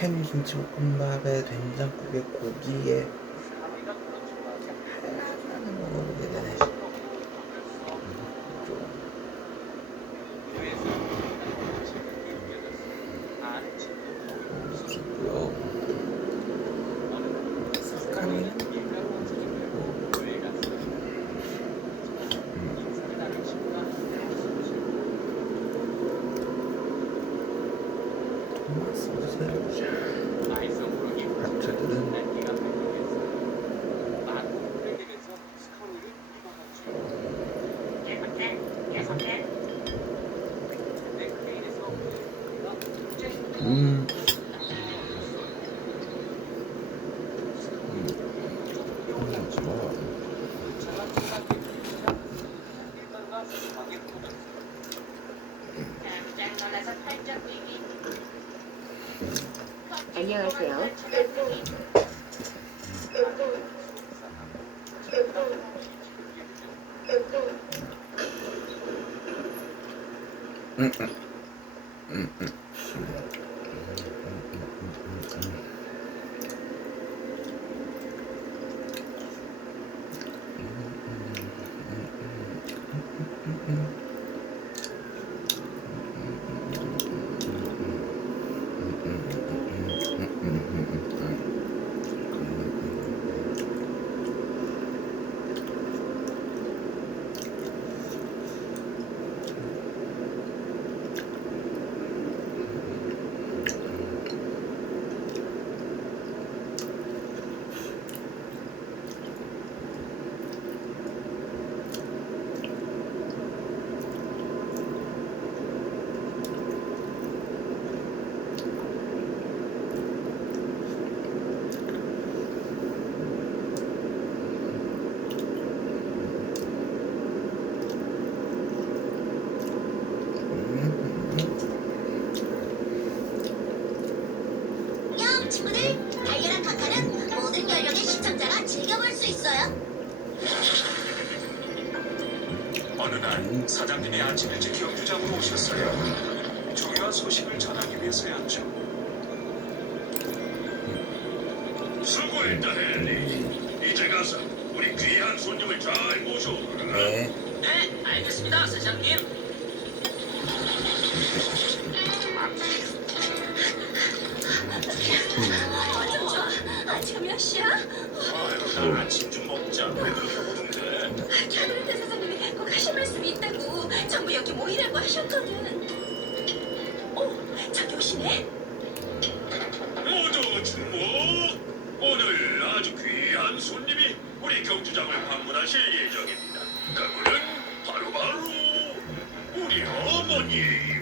햄 김치볶음밥에 된장국에 고기에 하나하나 먹어보게 되네. 맛있고요. 스카미는 야채들은 안녕하세요. 친구들, 달걀한 카카는 모든 연령의 시청자가 즐겨볼 수 있어요. 어느 날 사장님이 아침 일찍 경주장으로 오셨어요. 중요한 소식을 전하기 위해서였죠. 수고했다, 헨리. 이제 가서 우리 귀한 손님을 잘 모셔오라. 네. 네, 알겠습니다, 사장님. 어쩜 좋아. 지금 몇 시야? 아유, 나 아침 좀 먹자. 왜 그렇게 호둥대? 캐브리테 사장님이 꼭 하실 말씀이 있다고 전부 여기 모이라고 하셨거든. 저기 오시네. 모두 주목! 오늘 아주 귀한 손님이 우리 경주장을 방문하실 예정입니다. 그분은 바로 우리 어머니예요.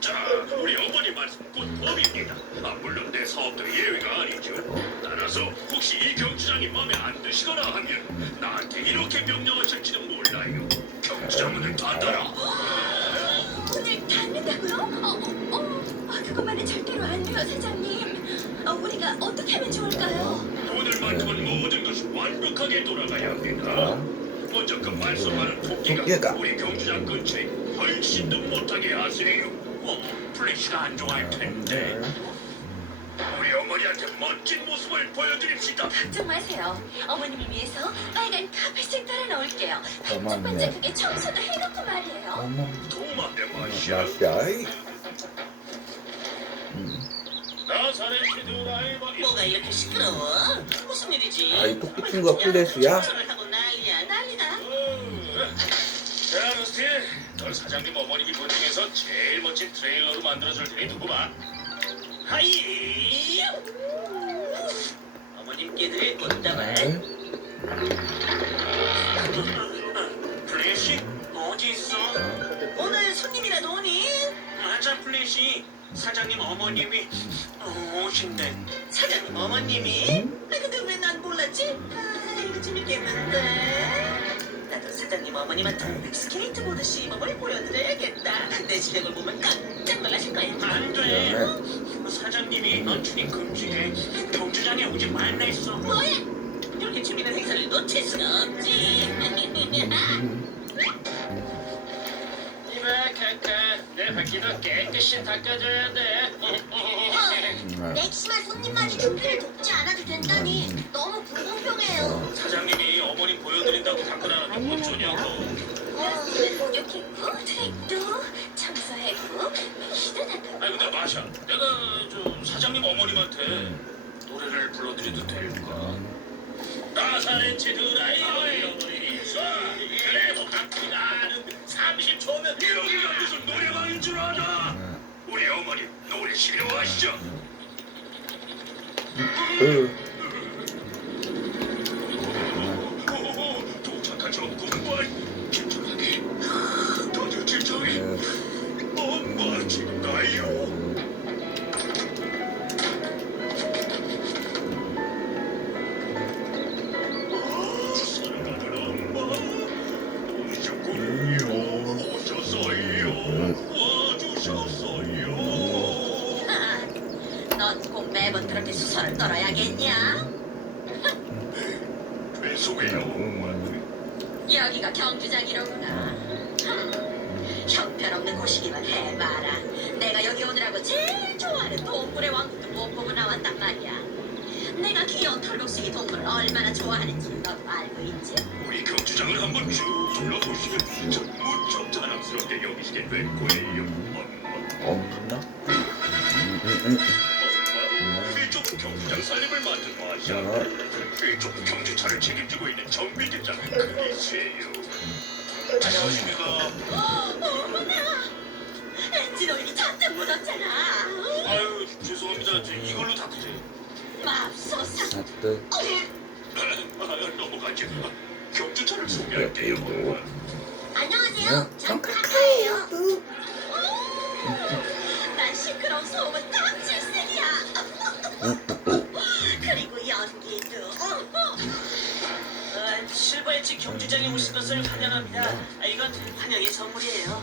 자, 우리 어머니 말씀 곧 법입니다. 물론 내 사업도 예외가 아니죠. 따라서 혹시 이 경주장이 마음에 안 드시거나 하면 나한테 이렇게 명령하실지도 몰라요. 경주장 문을 닫아라. 오늘 닫는다고요? 그것만은 절대로 안 돼요, 사장님. 우리가 어떻게 하면 좋을까요? 오늘만큼은 모든 것이 완벽하게 돌아가야 합니다. 먼저 그 말썽하는 토끼가 토끼가. 우리 경주장 근처에 훨씬도 못하게 하세요. 플래시가 안 좋아할 텐데. 우리 어머니한테 멋진 모습을 보여드립시다. 걱정 마세요. 어머님을 위해서 빨간 카펫을 깔아 놓을게요. 고맙네. 반짝반짝하게 청소도 해놓고 말이에요. 어머, 도마대 맛이야. 맛이야. 나사렛 시드라이 뭐가 이렇게 시끄러워? 무슨 일이지? 아, 이 토끼 친구가 플래시야? 청소를 하고 난리야, 난리다. 자, 루스티, 널 사장님 어머님이 본 중에서 제일 멋진 트레일러로 만들어줄 테니 두고 봐. 하이! 어머님께 드릴 꽃다발. 네. 플래시, 어디 있어? 오늘 손님이라도 오니? 맞아, 플래시. 사장님 어머님이 오신대. 사장님 어머님이? 근데 왜 난 몰랐지? 이거 재밌겠는데? 나도 사장님 어머님한테 스케이트보드 시범을 보여드려야겠다. 내 실력을 보면 깜짝 놀라실 거야. 안 돼. 사장님이 넌 출입 금지해. 경주장에 오지 말라 했어. 뭐야? 이렇게 재밌는 행사를 놓칠 수가 없지. 이봐, 카카. 내 바퀴도 깨끗이 닦아줘야 돼. 맥시마 손님만이 준비를 돕지 않아도 된다니 너무 불공평해요. 사장님이 어머니 보여드린다고 갖고 나왔던 건 저녁으로. 목욕했고, 트랙도 청소했고, 시도 닦았고. 아니 근데 마샤, 내가 저 사장님 어머님한테 노래를 불러드려도 될까? 나사렛치 드라이어의 어머니 있어. 그래 뭐 갑니다는 30초면 여기가 무슨 노래방인 줄 아나? 우리 어머니 노래 싫어하시죠? 도착한 저 군관 진정하게 다들 진정해 엄마 지금 가요. 사랑하는 엄마 오셨군요. 오셨어요. 와주셨어요. 넌 꼭 매번 그렇게 수선을 떨어야겠냐? 죄송해요 엄마. 여기가 경주장이로구나. 형편없는 곳이기만 해봐라. 내가 여기 오느라고 제일 좋아하는 동물의 왕국도 못 보고 나왔단 말이야. 내가 귀여운 털록숭이 동물을 얼마나 좋아하는지 너 알고 있지? 우리 경주장을 한번 쭉 둘러보시면 전 무척 자랑스럽게 여기시게 될 거예요. 없나? 이쪽 경주장 살림을 맡은 마샤. 이쪽 경주차를 책임지고 있는 정비대장 크리스예요. 안녕하십니까. 어머나! 엔진 오일이 잔뜩 묻었잖아. 아유 죄송합니다. 저 이걸로 닦으세요. 맙소사. 하트. 넘어가죠. 경주차를 소개할게요. 안녕하세요. 전 카카예요. 난 시끄러운 소음은 다 질색이야. 그리고 연기도. 실버 일찍 경주장에 오신 것을 환영합니다. 이건 환영의 선물이에요.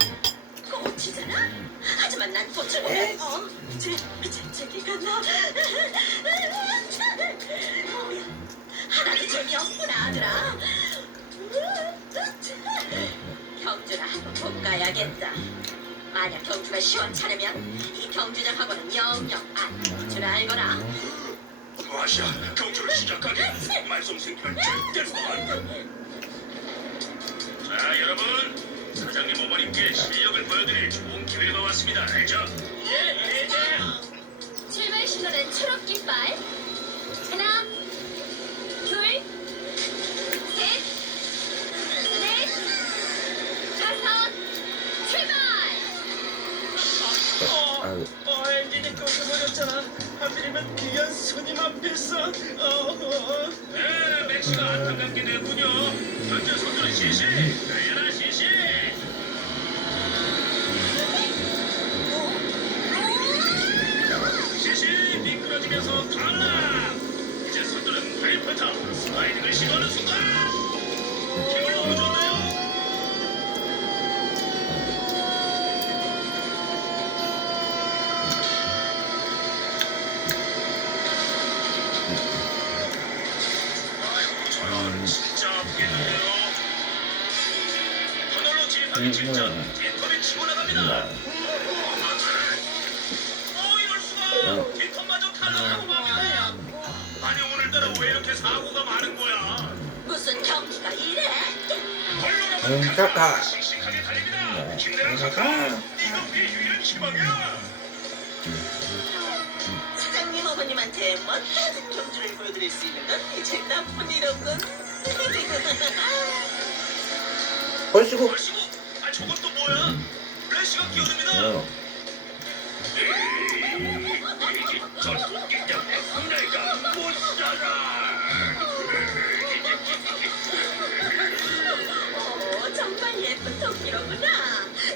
꽃이잖아. 하지만 난 꽃을 보면 저기가 나. 하나도 재미없구나 아들아. 경주나 한번 꼭 가야겠다. 만약 경주가 시원찮으면 이 경주장하고는 영영 안 될 줄 알거라. 마샤 경주를 시작하게 말썽 생기면 절대로 안 돼. 자 여러분. 사장님 어머님께 실력을 보여드릴 좋은 기회가 왔습니다. 알죠? 출발 신호는 초록 깃발. 하나, 둘, 셋, 넷, 다섯, 출발! 아유. 엔진이 꺼져버렸잖아. 하필이면 귀한 손님 앞에서. 네, 맥시가 안타깝게 됐군요. 현재 선두는 시시, 다이아나 시시. 시시 미끄러지면서 탈락. 이제 선두는 벨프터 슬라이딩을 시도하는 순간 힘을 너무 줬나요? 아이고 저런 진짜 아프겠는데요. 터널로 진입하기 직전 뒷턴이 치고 나갑니다. 이럴 수가! 뒷턴마저 탈락하고 맙니다. 아니 오늘따라 왜 이렇게 사고가 많은 거야? 무슨 경주가 이래? 걸로라면 카카. 카카 씩씩하게 달립니다. 힘내라 카카. 네가 우리의 유일한 희망이야. 사장님 어머님한테 멋진 경주를 보여드릴 수 있는 건 이제 나뿐이로군. 얼씨구. 얼씨구, 아 저건 또 뭐야? 플래시가 끼어듭니다. 저 토끼 때문에 내가 못 살아. 정말 예쁜 토끼로구나.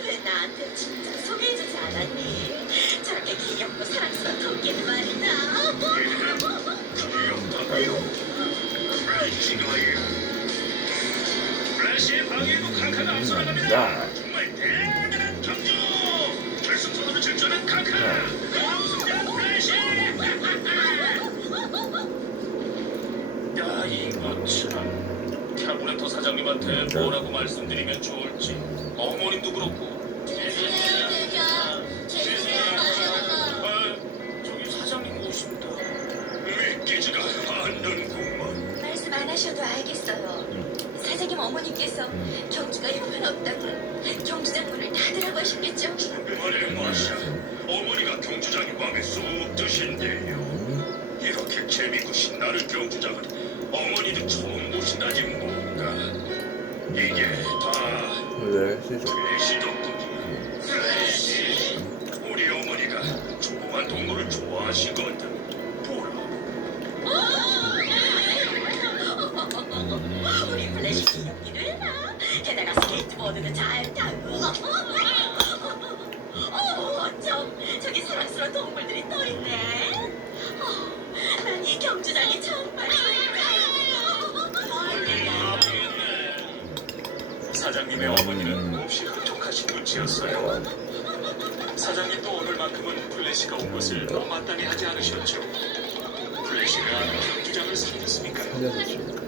왜 나한테 진짜 소개해주지 않았니? 저렇게 귀엽고 사랑스러운 토끼는 말이다. 귀엽다고요? 플래시가요. 플래시의 방해로 카카가 앞서 나갑니다. 정말 대단한 경주. 결승선으로 질주하는 카카. 우승자 플래시. 야 이거 참. 캐브레터 사장님한테 뭐라고 말씀드리면 좋을지. 어머님도 그렇고. 죄송해요. 저기 사장님 오시. 하셔도 알겠어요. 사장님 어머니께서 경주가 형편없다고 경주장군을 닫으라고 하셨겠죠? 말해 마셔. 어머니가 경주장이 마음에 쏙 드신대요. 이렇게 재미있고 신나는 경주장은 어머니도 처음 보신다지 뭔가. 이게 다 왜 세죠? 플래시 덕분이야. 플래시. 우리 어머니가 조그만 동물을 좋아하시거든. 보라. 우리 플래시 기념기를 게다가 스케이트보드는 잘 타고 저기 사랑스러운 동물들이 또 있네. 난 이 경주장이 정말 사장님의 어머니는 몹시 흡족하신 눈치였어요. 사장님도 오늘만큼은 플래시가 온 것을 마땅히 하지 않으셨죠. 플래시가 경기장을 사줬으니까요. 살려주시고.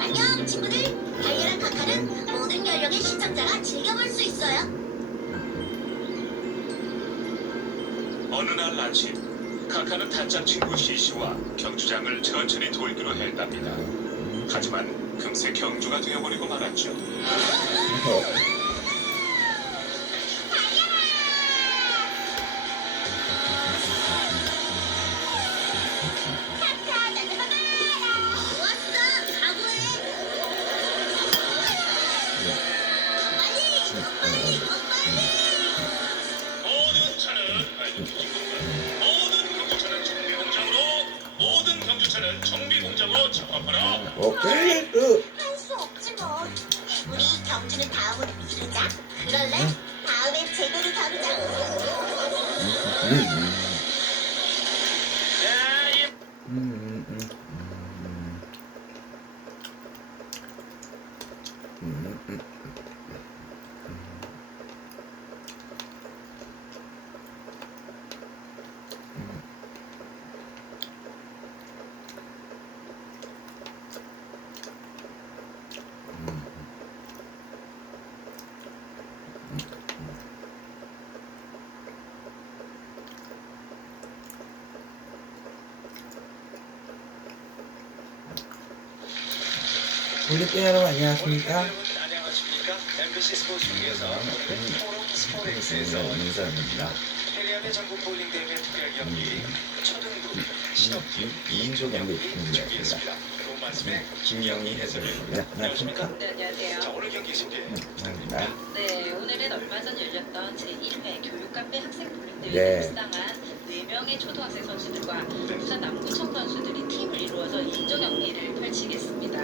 안녕 친구들. 달려라 카카는 모든 연령의 시청자가 즐겨볼 수 있어요. 어느 날 아침 카카는 단짝 친구 시시와 경주장을 천천히 돌기로 했답니다. 하지만 금세 경주가 되어버리고 말았죠. 좋았어. 각오해. 빨리. 모든 차는 모든 경주차는 정비공장으로 작업하라. 오케이. 할 수 없지 뭐. 우리 경주는 다음으로 미루자. 그럴래? 다음엔 제대로 다루자고. 야, 이 올림픽 여러분 안녕하십니까? 여러분 안녕하십니까? MBC 스포츠 중에서 오늘은 포럼 스포엑스에서 인사입니다. 캐리어의 전국 볼링 대회 특별 경기 초등부 실업팀 2인조 경기 준비했습니다. 그 말씀에 김영희 해설위원입니다. 네, 안녕하십니까? 네, 안녕하세요. 자, 오늘 경기 소개. 감사합니다. 네, 오늘은 얼마 전 열렸던 제1회 교육감배 학생 볼링대회에 네. 출상한 4명의 초등학생 선수들과 부산 남구청 선수들이 팀을 이루어서 2조 경기를 펼치겠습니다.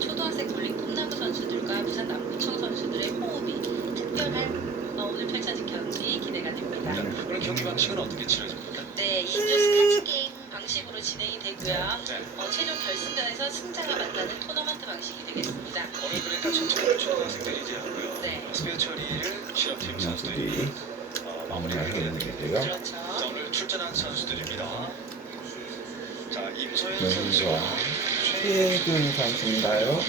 초등학생 볼링 꿈나무 선수들과 부산 남구청 선수들의 호흡이 특별한 오늘 펼쳐질 경기 기대가 됩니다. 오늘 경기 방식은 어떻게 치러집니까? 네, 2조 스크래치 게임 방식으로 진행이 되고요. 네. 최종 결승전에서 승자가 만나는 토너먼트 방식이 되겠습니다. 오늘 그러니까 전체적으로 초등학생들이 이제 하고요. 네. 스페어 처리를 실업팀 선수들이 선수들이 마무리를 마무리를 해야 해야 되겠고요. 되겠고요. 자, 그렇죠. 오늘 출전한 선수들입니다. 자, 임소연 김소아, 선수와 최혜준 선수인가요?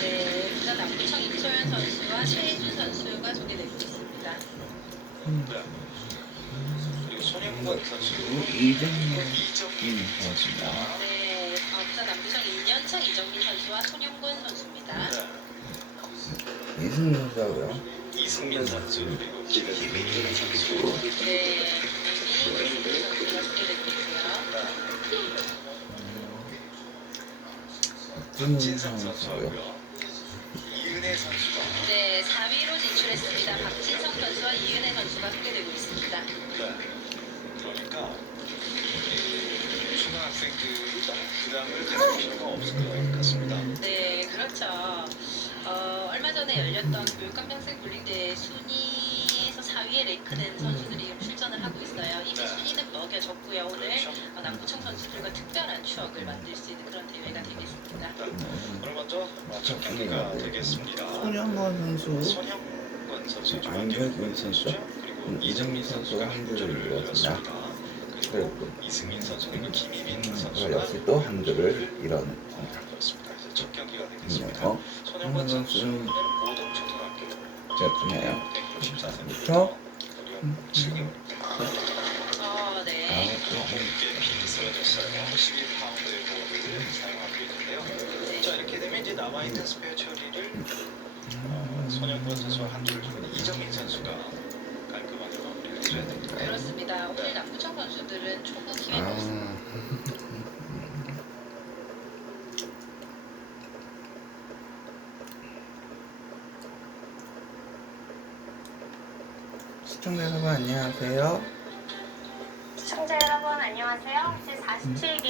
네, 부산 남구청 임소연 선수와 최혜준 선수가 소개되고 있습니다. 네. 그리고 손영권 선수, 이정민 이정민 선수입니다. 네, 부산 남구청 2년차 이정민 선수와 손영근 선수입니다. 네. 이승민 선수하고요. 이승민 선수 그리고 김희민 선수. 네, 이민희 선수가 소개되고 있고요. 박진상 선수고요. 선수하고요. 이은혜 선수가. 네, 4위로 진출했습니다. 박진성 선수와 이은혜 선수가 소개되고 있습니다. 네. 그러니까 초등학생들이 너무 부담을 가질 필요가 없을 것 같습니다. 네, 그렇죠. 얼마 전에 열렸던 교육감병생 볼링대회 순위에서 4위에 랭크된 선수들이 출전 훈련을 하고 있어요. 이미 순위는 먹여졌고요. 오늘 그렇죠. 남구청 선수들과 특별한 추억을 만들 수 있는 그런 대회가 되겠습니다. 오늘 먼저 첫 경기가 되겠습니다. 손영건 선수, 손영권 선수, 안결근 선수, 그리고 이정민 선수가 한글을 이뤘습니다. 그리고 이승민 선수 그리고 김희빈 저 선수가 역시 또 한글을 이뤘습니다. 그렇습니다. 이제 첫 경기가 되겠습니다. 손영건 손영권 선수는 선수는 고등초등학교 제품이에요. 194cm, 그렇죠? 7개월입니다. 네. 무게 핀이 쓰러졌어요. 11파운드의 보드를 사용하고 있는데요. 자 이렇게 되면 이제 남아있는 스페어 처리를 손영권 선수와 한두를 두는 이정민 선수가 깔끔하게 마무리를 해줘야 됩니다. 그렇습니다. 오늘 남구청 선수들은 초구 기회가 없습니다. 시청자 여러분 안녕하세요. 시청자 여러분 안녕하세요. 제47기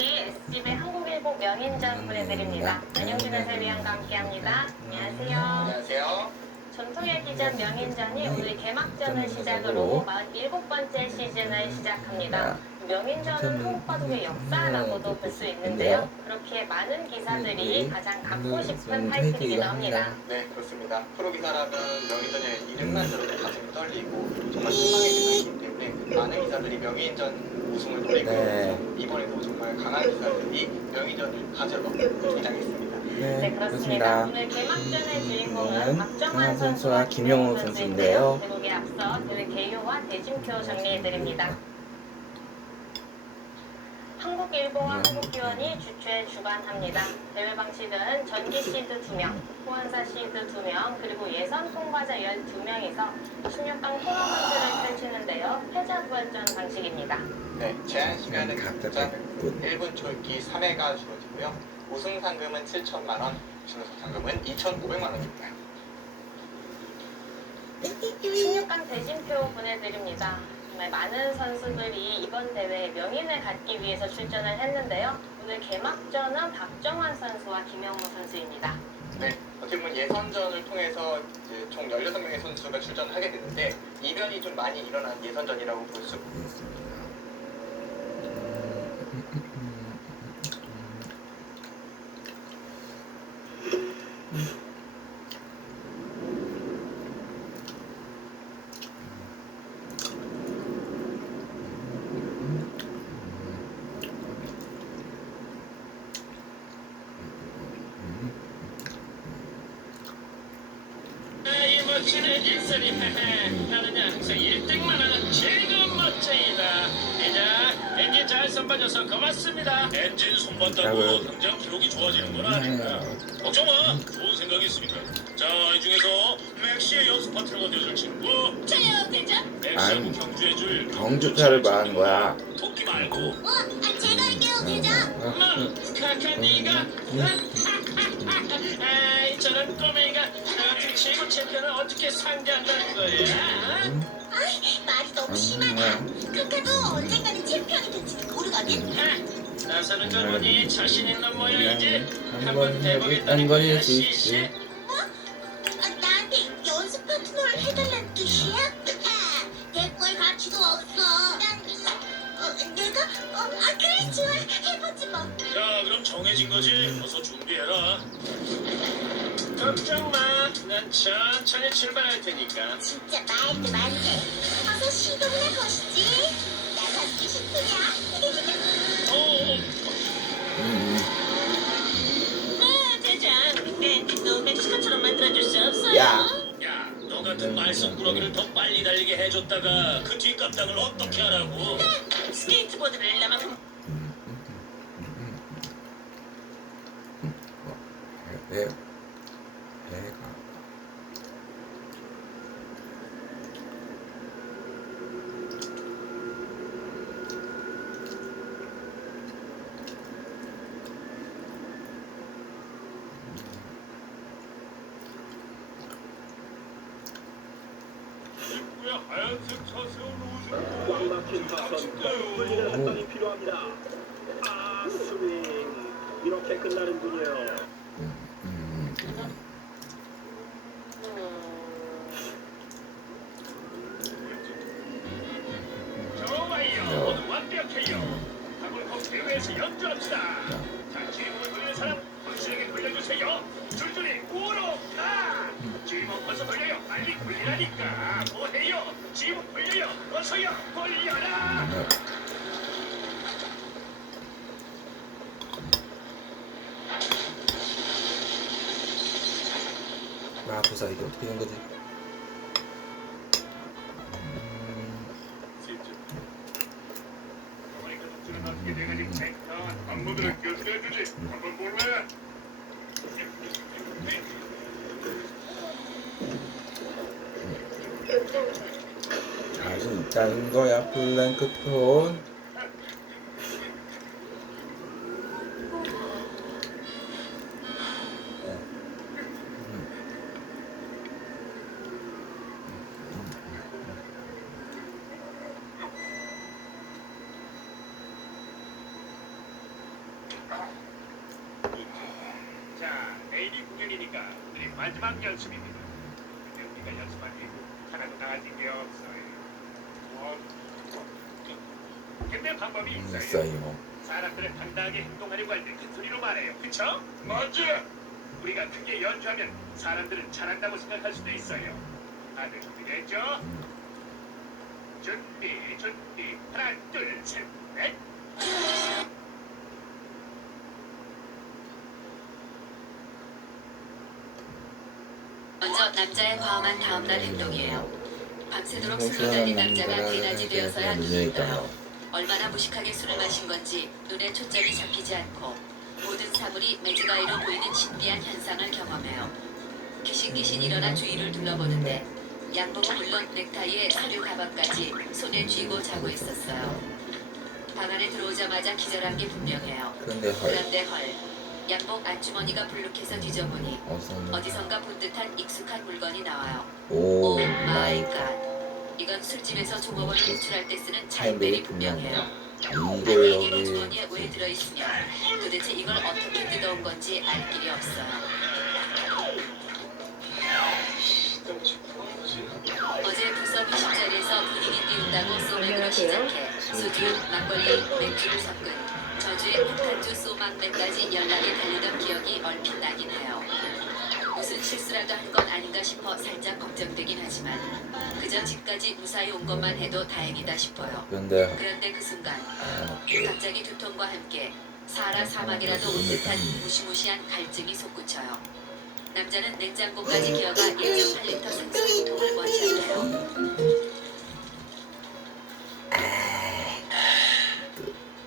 SGV 한국일보 명인전 보내드립니다. 안영준 해설위원과 함께합니다. 안녕하세요. 안녕하세요. 전통의 기전 명인전이 오늘 개막전을 시작으로 47번째 시즌을 시작합니다. 명인전은 한국바둑의 역사라고도 볼 수 있는데요. 그렇게 많은 기사들이 가장 갖고 싶은 타이틀이기도 합니다. 네, 그렇습니다. 프로 기사라면 명인전의 이름만 들어도 가슴이 떨리고 정말 희망의 기사이기 때문에 많은 기사들이 명인전 우승을 노리고 있고 이번에도 정말 강한 기사들이 명인전을 가져러 등장했습니다. 네, 그렇습니다. 오늘 개막전의 주인공은 박정환 선수와 김영호 선수인데요. 대국에 앞서 대회 개요와 대진표 정리해드립니다. 한국일보 한국기원이 주최 주관합니다. 대회 방식은 전기 시드 2명, 후원사 시드 2명, 그리고 예선 통과자 12명이서 16강 토너 선수를 펼치는데요. 패자 부활전 방식입니다. 네, 제한 시간은 각자 각자 100분. 1분 쫄기 3회가 주어지고요. 우승 상금은 7천만 원, 준우승 상금은 2,500만 원입니다. 16강 대진표 보내드립니다. 정말 많은 선수들이 이번 대회에 명인을 갖기 위해서 출전을 했는데요. 오늘 개막전은 박정환 선수와 김영호 선수입니다. 네, 어떻게 보면 예선전을 통해서 이제 총 16명의 선수가 출전을 하게 되는데 이변이 좀 많이 일어난 예선전이라고 볼 수 있습니다. 이 멋진 엔진소리. 나는 항상 1등만 하는 최고 멋쟁이다. 이자 엔진 잘 선봐줘서 고맙습니다. 엔진 손봤다고 당장 기록이 좋아지는 건 아닙니다. 걱정 마. 좋은 생각이 있으니까. 자, 이 중에서 맥시의 연습 파트너가 되어줄 친구. 저요, 대장. 맥시하고 아니, 경주해줄 경주차를 말하는 거야. 토끼 말고. 제가 할게요, 대장. 카카니가. 아이 저런 꼬맹이가 같은 최고 챔피언을 어떻게 상대한다는 거야? 말이 너무 심하다. 카카도 언젠가는 챔피언이 될지도 모르거든. 나서는 걸 보니 자신 있는 모양이지. 한번 해보겠다는 거일 수 있지. 나한테 연습 파트너를 해달라는 뜻이야? 대꾸할 가치도 없어. 내가? 그래, 좋아. 해보지 뭐. 자, 그럼 정해진 거지. 어서 준비해라. 걱정 마. 난 천천히 출발할 테니까. 진짜 말도 많네. 어서 시도를 해보시지. 나 함께 싶으냐? 대장, 내 엔진도 멕시코처럼 만들어줄 수 없어요? 야, 야, 너 같은 말썽꾸러기를 더 빨리 달리게 해줬다가 그 뒷감당을 어떻게 하라고? 스케이트보드를 나만큼 네, 배가 왜 하얀색 차 세워놓으신 꽉 막힌 타선 뚫리는 한 방이 필요합니다. 스윙 이렇게 끝나는군요. 아 부사 이게 어떻게 된 거지? 안무들을 교수해주지. 한번 볼래? 자신 있다는 거야 플랭크톤. 자, AD 공연이니까 우리 마지막 연습입니다. 근데 우리가 연습할 때 하나도 나아진 게 없어요. 근데 방법이 있어요. 있어요. 사람들은 당당하게 행동하려고 할 때 큰 소리로 말해요. 그쵸? 맞아. 우리가 크게 연주하면 사람들은 잘한다고 생각할 수도 있어요. 다들 준비됐죠? 준비. 하나, 둘, 셋, 넷. 먼저 남자의 과감한 다음날 행동이에요. 밤새도록 술로 달린 남자가 대낮이 되어서야 눈을 떠요. 얼마나 무식하게 술을 마신 건지 눈에 초점이 잡히지 않고 모든 사물이 매직아이로 보이는 신비한 현상을 경험해요. 기신기신 일어나 주위를 둘러보는데 양복은 물론 넥타이에 서류 가방까지 손에 쥐고 자고 있었어요. 방 안에 들어오자마자 기절한 게 분명해요. 그런데 헐. 양복 안주머니가 불룩해서 뒤져보니 어디선가 본 듯한 익숙한 물건이 나와요. 오 마이 갓. 이건 술집에서 종업원을 인출할 때 쓰는 차인벨이 분명해요. 이걸 얘기는 여기 주머니에 왜 들어있으면 도대체 이걸 어떻게 뜯어온 건지 알 길이 없어요. 어제 부서 회식 자리에서 분위기 띄운다고 소맥으로 시작해 소주, 막걸리, 맥주를 섞은 저주의 폭탄주 소막맥까지 연락이 달리던 기억이 얼핏 나긴 해요. 무슨 실수라도 한 건 아닌가 싶어 살짝 걱정되긴 하지만 그저 집까지 무사히 온 것만 해도 다행이다 싶어요. 그런데 그 순간 갑자기 두통과 함께 사하라 사막이라도 온 듯한 무시무시한 갈증이 솟구쳐요. 남자는 냉장고까지 기어가 1.8리터 생수 한 통을 원샷해요.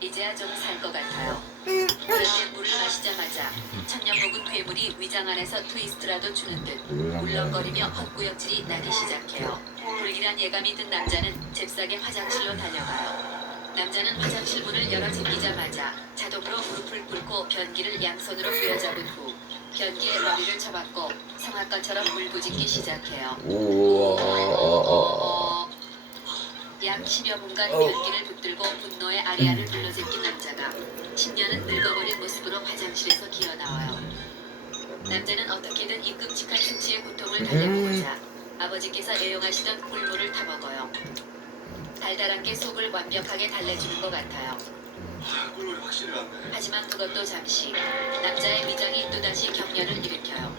이제야 좀 살 것 같아요. 그런데 물을 마시자마자 천년 묵은 괴물이 위장 안에서 트위스트라도 주는 듯 울렁거리며 헛구역질이 나기 시작해요. 불길한 예감이 든 남자는 잽싸게 화장실로 달려가요. 남자는 화장실 문을 열어 잠기자마자 자동으로 무릎을 꿇고 변기를 양손으로 부여잡은 후 변기에 머리를 쳐박고 성악가처럼 물부짖기 시작해요. 약 10여 분간 변기를 붙들고 분노의 아리아를 불러제낀 남자가 10년은 늙어버린 모습으로 화장실에서 기어나와요. 남자는 어떻게든 이 끔찍한 수치의 고통을 달래보고자 아버지께서 애용하시던 꿀물을 타먹어요. 달달한 게 속을 완벽하게 달래주는 것 같아요. 하지만 그것도 잠시. 남자의 위장이 또다시 경련을 일으켜요.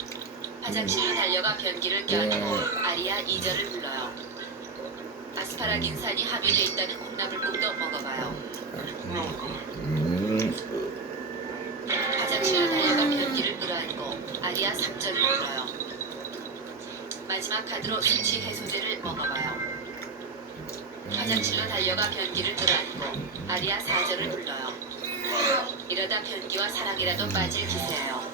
화장실로 달려가 변기를 껴안고 아리아 2절을 불러요. 아스파라긴산이 함유되어 있다는 콩나물국도 먹어봐요. 화장실로 달려가 변기를 끌어안고 아리아 3절을 불러요. 마지막 카드로 수치 해소제를 먹어봐요. 화장실로 달려가 변기를 끌어안고 아리아 4절을 불러요. 이러다 변기와 사랑이라도 빠질 기세예요.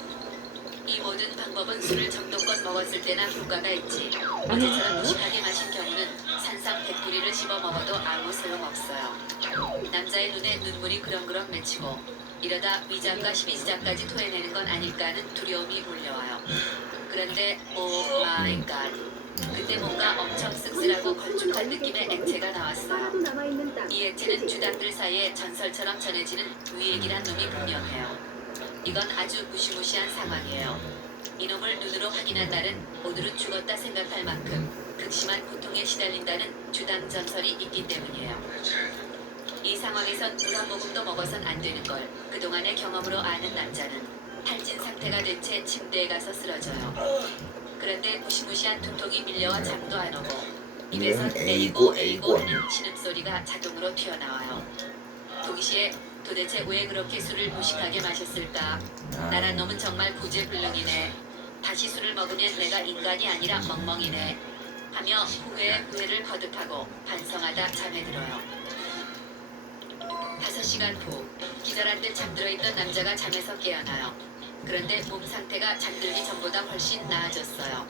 이 모든 방법은 술을 정도껏 먹었을 때나 효과가 있지 어제처럼 무식하게 마신 경우는 산삼 100뿌리를 씹어 먹어도 아무 소용없어요. 남자의 눈에 눈물이 그렁그렁 맺히고 이러다 위장과 심시장까지 토해내는 건 아닐까 하는 두려움이 몰려와요. 그런데 오 마이 갓, 그때 뭔가 엄청 씁쓸하고 걸쭉한 느낌의 액체가 나왔어요. 이 액체는 주당들 사이에 전설처럼 전해지는 위액이란 놈이 분명해요. 이건 아주 무시무시한 상황이에요. 이놈을 눈으로 확인한 날은 오늘은 죽었다 생각할 만큼 극심한 고통에 시달린다는 주당 전설이 있기 때문이에요. 이 상황에선 물 한 모금도 먹어선 안 되는 걸 그동안의 경험으로 아는 남자는 탈진 상태가 된 채 침대에 가서 쓰러져요. 그런데 무시무시한 두통이 밀려와 잠도 안 오고 입에선 에이고 하는 신음소리가 자동으로 튀어나와요. 동시에 도대체 왜 그렇게 술을 무식하게 마셨을까? 나란 놈은 정말 구제불능이네. 다시 술을 먹으면 내가 인간이 아니라 멍멍이네 하며 후회를 거듭하고 반성하다 잠에 들어요. 5시간 후 기절한 듯 잠들어 있던 남자가 잠에서 깨어나요. 그런데 몸 상태가 잠들기 전보다 훨씬 나아졌어요.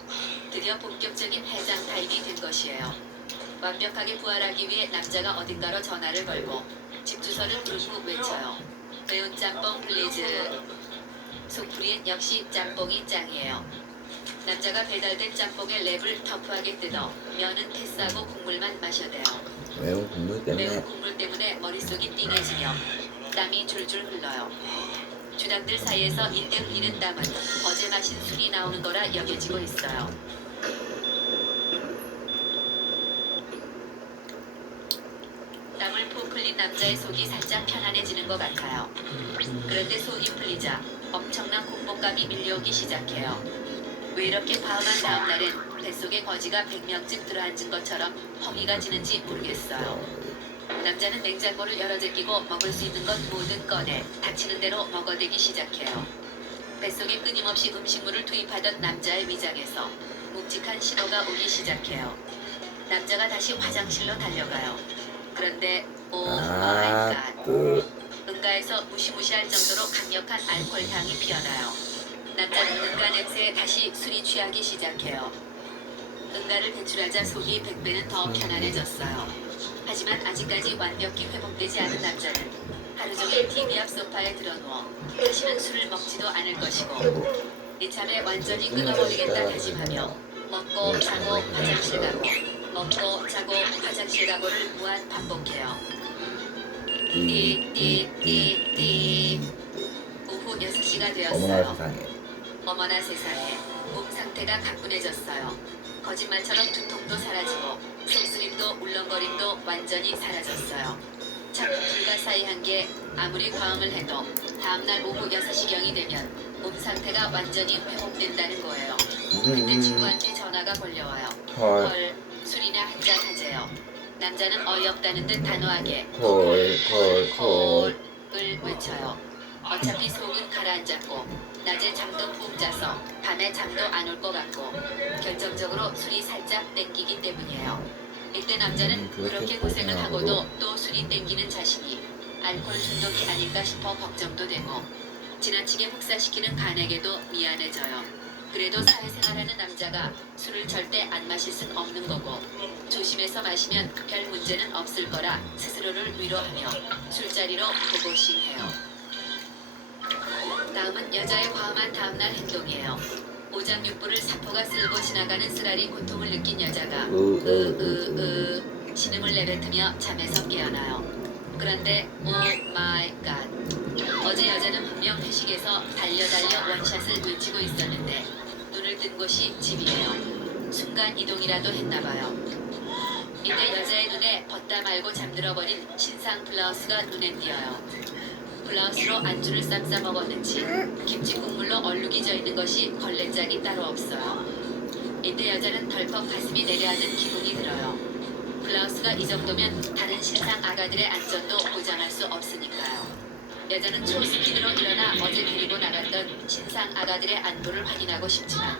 드디어 본격적인 해장 타임이 된 것이에요. 완벽하게 부활하기 위해 남자가 어딘가로 전화를 걸고 집 주소를 부르고 외쳐요. 매운 짬뽕 플리즈. 속풀이엔 역시 짬뽕이 짱이에요. 남자가 배달된 짬뽕에 랩을 터프하게 뜯어 면은 패스하고 국물만 마셔대요. 매운 국물 때문에. 매운 국물 때문에 머릿속이 띵해지며 땀이 줄줄 흘러요. 주당들 사이에서 이때 흘리는 땀은 어제 마신 술이 나오는 거라 여겨지고 있어요. 땀을 푹 흘린 남자의 속이 살짝 편안해지는 것 같아요. 그런데 속이 풀리자 엄청난 공복감이 밀려오기 시작해요. 왜 이렇게 과음한 다음 날엔 뱃속에 거지가 100명쯤 들어앉은 것처럼 허기가 지는지 모르겠어요. 남자는 냉장고를 열어 제끼고 먹을 수 있는 것 모든 꺼내 닥치는 대로 먹어대기 시작해요. 뱃속에 끊임없이 음식물을 투입하던 남자의 위장에서 묵직한 신호가 오기 시작해요. 남자가 다시 화장실로 달려가요. 그런데 오 마이 갓. 응가에서 무시무시할 정도로 강력한 알코올 향이 피어나요. 남자는 응가 냄새에 다시 술이 취하기 시작해요. 응가를 배출하자 속이 100배는 더 편안해졌어요. 하지만 아직까지 완벽히 회복되지 않은 남자는 하루 종일 TV 앞 소파에 드러누워 다시는 술을 먹지도 않을 것이고 이참에 완전히 끊어버리겠다 다짐하며 먹고 자고 화장실 가고 먹고 자고 화장실 가고를 무한 반복해요. 띠띠띠띠. 오후 6시가 어머나 되었어요. 세상에. 어머나 세상에. 몸 상태가 가뿐해졌어요. 거짓말처럼 두통도 사라지고 속쓰림도 울렁거림도 완전히 사라졌어요. 참 불가사의한 게 아무리 과음을 해도 다음날 오후 6시경이 되면 몸 상태가 완전히 회복된다는 거예요. 그때 친구한테 전화가 걸려와요. 헐, 술이나 한잔 하재요. 남자는 어이없다는 듯 단호하게 콜을 외쳐요. 어차피 속은 가라앉았고 낮에 잠도 푹 자서 밤에 잠도 안 올 것 같고 결정적으로 술이 살짝 땡기기 때문이에요. 이때 남자는 그렇게 고생을 하고도 또 술이 땡기는 자신이 알코올 중독이 아닐까 싶어 걱정도 되고 지나치게 혹사시키는 간에게도 미안해져요. 그래도 사회생활하는 남자가 술을 절대 안 마실 순 없는 거고 조심해서 마시면 별 문제는 없을 거라 스스로를 위로하며 술자리로 고고싱해요. 다음은 여자의 과음한 다음날 행동이에요. 오장육부를 사포가 쓸고 지나가는 쓰라리 고통을 느낀 여자가 신음을 내뱉으며 잠에서 깨어나요. 그런데 오 마이 갓. 어제 여자는 분명 회식에서 달려 원샷을 외치고 있었는데 눈을 뜬 곳이 집이에요. 순간 이동이라도 했나봐요. 이때 여자의 눈에 벗다 말고 잠들어버린 신상 블라우스가 눈에 띄어요. 블라우스로 안주를 쌈싸 먹었는지 김치 국물로 얼룩이 져 있는 것이 걸레짝이 따로 없어요. 이때 여자는 덜컥 가슴이 내려앉는 기분이 들어요. 블라우스가 이 정도면 다른 신상 아가들의 안전도 보장할 수 없으니까요. 여자는 초스피드로 일어나 어제 데리고 나갔던 신상 아가들의 안부를 확인하고 싶지만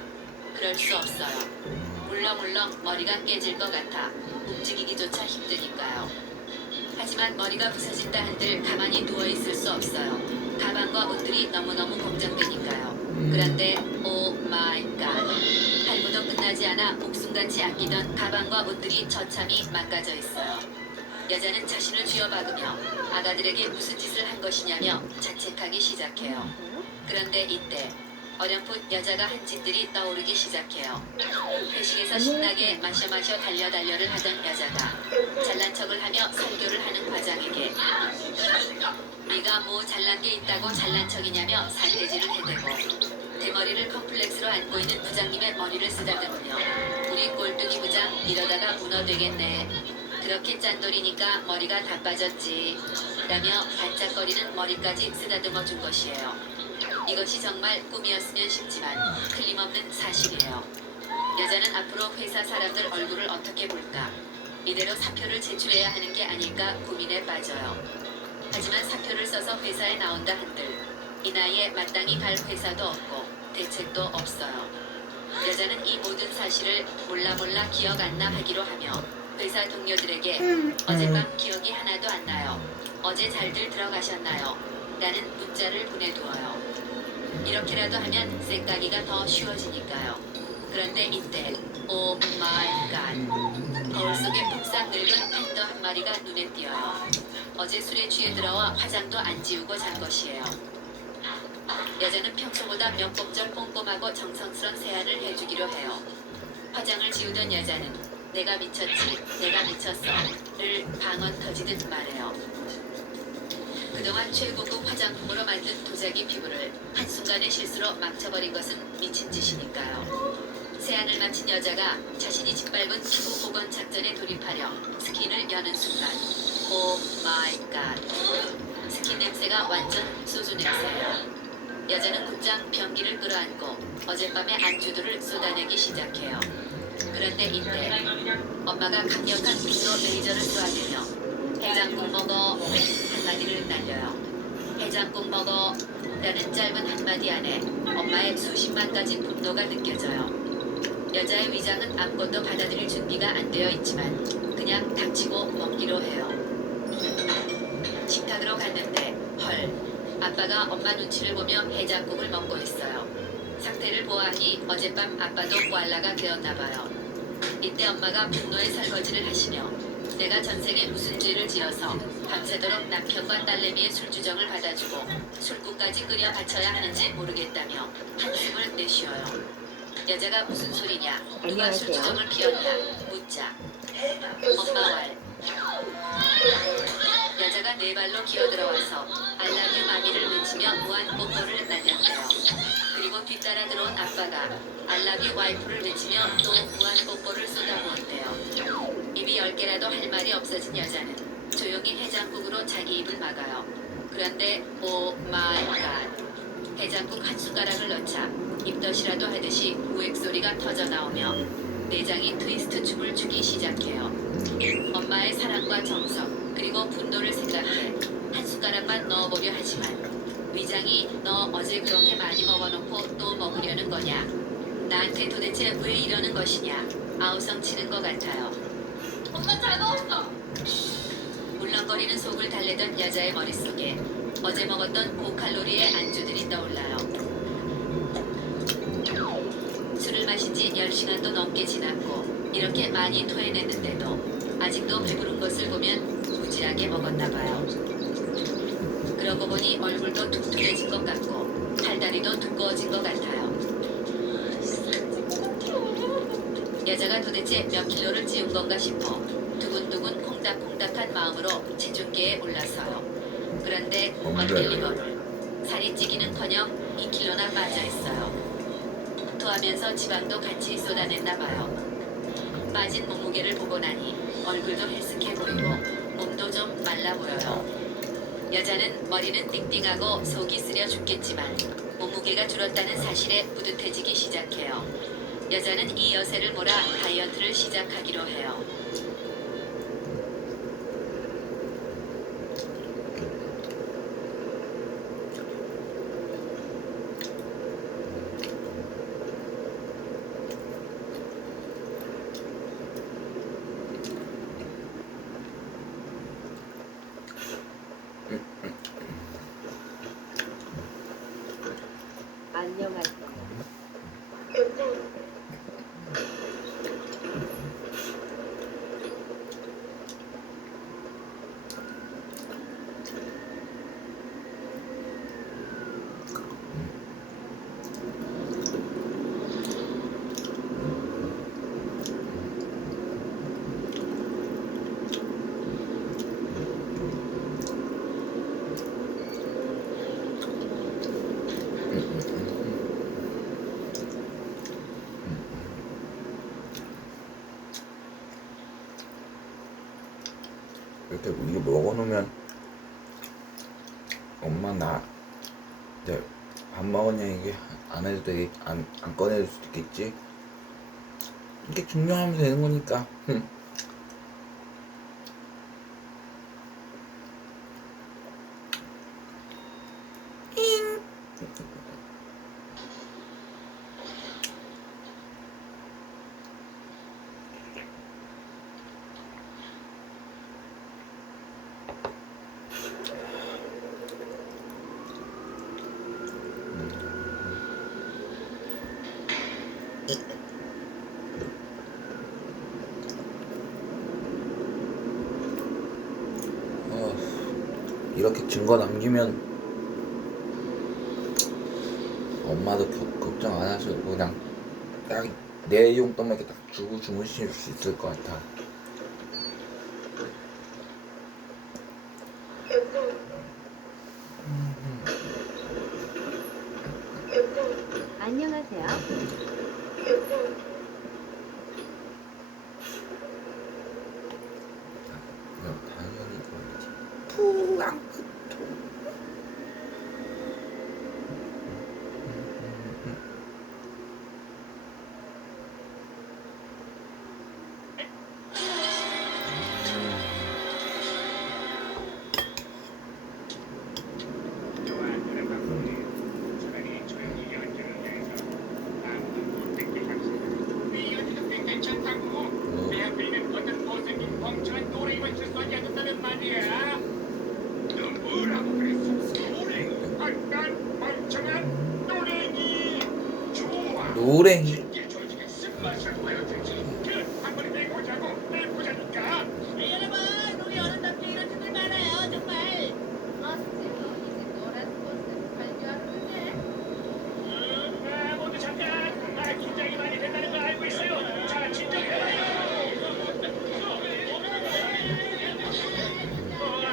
그럴 수 없어요. 물렁물렁 머리가 깨질 것 같아 움직이기조차 힘드니까요. 하지만 머리가 부서진다 한들 가만히 누워있을 수 없어요. 가방과 옷들이 너무너무 걱정되니까요. 그런데 오 마이 갓. 할부도 끝나지 않아 목숨같이 아끼던 가방과 옷들이 처참히 망가져 있어요. 여자는 자신을 쥐어박으며 아가들에게 무슨 짓을 한 것이냐며 자책하기 시작해요. 그런데 이때 어렴풋 여자가 한 짓들이 떠오르기 시작해요. 회식에서 신나게 마셔 달려를 하던 여자가 잘난 척을 하며 설교를 하는 과장에게 네가 뭐 잘난 게 있다고 잘난 척이냐며 산대질을 해대고 대머리를 컴플렉스로 안고 있는 부장님의 머리를 쓰다듬으며 우리 꼴뚜기 부장 이러다가 문어 되겠네. 그렇게 짠돌이니까 머리가 다 빠졌지 라며 반짝거리는 머리까지 쓰다듬어 준 것이에요. 이것이 정말 꿈이었으면 싶지만 틀림없는 사실이에요. 여자는 앞으로 회사 사람들 얼굴을 어떻게 볼까? 이대로 사표를 제출해야 하는 게 아닐까 고민에 빠져요. 하지만 사표를 써서 회사에 나온다 한들 이 나이에 마땅히 갈 회사도 없고 대책도 없어요. 여자는 이 모든 사실을 몰라 기억 안 나 하기로 하며 회사 동료들에게 어젯밤 기억이 하나도 안 나요. 어제 잘들 들어가셨나요? 라는 문자를 보내두어요. 이렇게라도 하면 생각이가 더 쉬워지니까요. 그런데 이때 오 마이 갓, 거울 속에 폭삭 늙은 팬더 한 마리가 눈에 띄어요. 어제 술에 취해 들어와 화장도 안 지우고 잔 것이에요. 여자는 평소보다 몇 곡절 꼼꼼하고 정성스런 세안을 해주기로 해요. 화장을 지우던 여자는 내가 미쳤지, 내가 미쳤어를 방언 터지듯 말해요. 그동안 최고급 화장품으로 만든 도자기 피부를 한순간의 실수로 망쳐버린 것은 미친 짓이니까요. 세안을 마친 여자가 자신이 짓밟은 피부 복원 작전에 돌입하려 스킨을 여는 순간 오 마이 갓, 스킨 냄새가 완전 소주 냄새예요. 여자는 곧장 변기를 끌어안고 어젯밤의 안주들을 쏟아내기 시작해요. 그런데 이때 엄마가 강력한 분노 레이저를 쏘아대며 해장국 먹어 한마디를 날려요. 해장국 먹어 라는 짧은 한마디 안에 엄마의 수십만 가지 분노가 느껴져요. 여자의 위장은 아무것도 받아들일 준비가 안 되어 있지만 그냥 닥치고 먹기로 해요. 식탁으로 갔는데 헐, 아빠가 엄마 눈치를 보며 해장국을 먹고 있어요. 상태를 보아하니 어젯밤 아빠도 꽐라가 되었나봐요. 이때 엄마가 분노의 설거지를 하시며 내가 전생에 무슨 죄를 지어서 밤새도록 남편과 딸내미의 술주정을 받아주고 술국까지 끓여 바쳐야 하는지 모르겠다며 한숨을 내쉬어요. 여자가 무슨 소리냐, 누가 술주정을 피웠냐 묻자 엄마 왈. 여자가 네 발로 기어들어와서 알라뷰 마미를 외치며 무한 뽀뽀를 날렸대요. 그리고 뒤따라 들어온 아빠가 알라뷰 와이프를 외치며 또 무한 뽀뽀를 쏟아부었대요. 입이 10개라도 할 말이 없어진 여자는 조용히 해장국으로 자기 입을 막아요. 그런데 오 마이 갓, 해장국 한 숟가락을 넣자 입덧이라도 하듯이 우액 소리가 터져 나오며 내장이 트위스트 춤을 추기 시작해요. 엄마의 사랑과 정성 그리고 분노를 생각해 한 숟가락만 넣어보려 하지만 위장이 너 어제 그렇게 많이 먹어놓고 또 먹으려는 거냐, 나한테 도대체 왜 이러는 것이냐 아우성 치는 것 같아요. 엄마 잘 먹었어. 물렁거리는 속을 달래던 여자의 머릿속에 어제 먹었던 고칼로리의 안주들이 떠올라요. 술을 마신 지 10시간도 넘게 지났고 이렇게 많이 토해냈는데도 아직도 배부른 것을 보면 부지하게 먹었나봐요. 그러고 보니 얼굴도 퉁퉁해진 것 같고 팔다리도 두꺼워진 것 같아요. 여자가 도대체 몇 킬로를 찌운 건가 싶어 두근두근 콩닥콩닥한 마음으로 체중계에 올라서요. 그런데 언킬리버를 살이 찌기는커녕 2킬로나 빠져있어요. 토하면서 지방도 같이 쏟아냈나 봐요. 빠진 몸무게를 보고 나니 얼굴도 헬쓱해 보이고 몸도 좀 말라 보여요. 여자는 머리는 띵띵하고 속이 쓰려 죽겠지만 몸무게가 줄었다는 사실에 뿌듯해지기 시작해요. 여자는 이 여세를 몰아 다이어트를 시작하기로 해요. 안녕하세요. 이렇게 이거 먹어놓으면 엄마 나 이제 밥 먹었냐 이게 안 해도 되겠 안 꺼내줄 수도 있겠지. 이렇게 증명하면 되는 거니까. 이렇게 증거 남기면 엄마도 걱정 안 하셔도 그냥 딱 내 용돈만 이렇게 딱 주고 주무실 수 있을 것 같아. 안녕하세요. 당연히 그러지. 프랑크톤. 내 앞에 있는 어떤 못생긴 멍청한 또래이만 실수하지 않는다는 말이야. 너 뭐라고 그랬어? 또래이? 난 멍청한 또래이. 좋아. 노랭이. 이게 조직의 쓴맛을 보여주지. 한 번에 내보자고 내보자니까. 여러분, 우리 어른답게 이런 짓들 많아요, 정말. 모두 잠깐. 긴장이 많이 된다는 걸 알고 있어요. 자, 진정해봐요.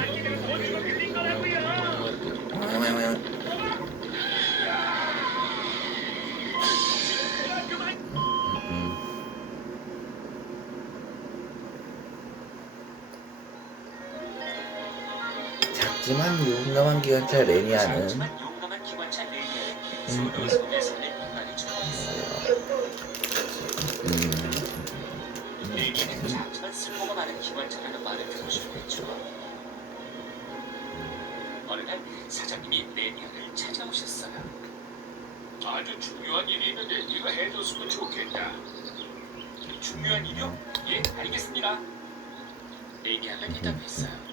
아기들은 못 주고 빌린 거라고요. 작지만 용감한 기관차 레니아는 용감한 기관차 레니아는 소도성의 삶의 인간이 좋아했어요. 레니아는 작지만 쓸모가 많은 기관차라는 말을 듣고 싶어 했죠. 어느 날 사장님이 레니아를 찾아오셨어요. 아주 중요한 일이 있는데 네가 해줬으면 좋겠다. 중요한 일이요? 예, 알겠습니다. 레니아가 대답했어요.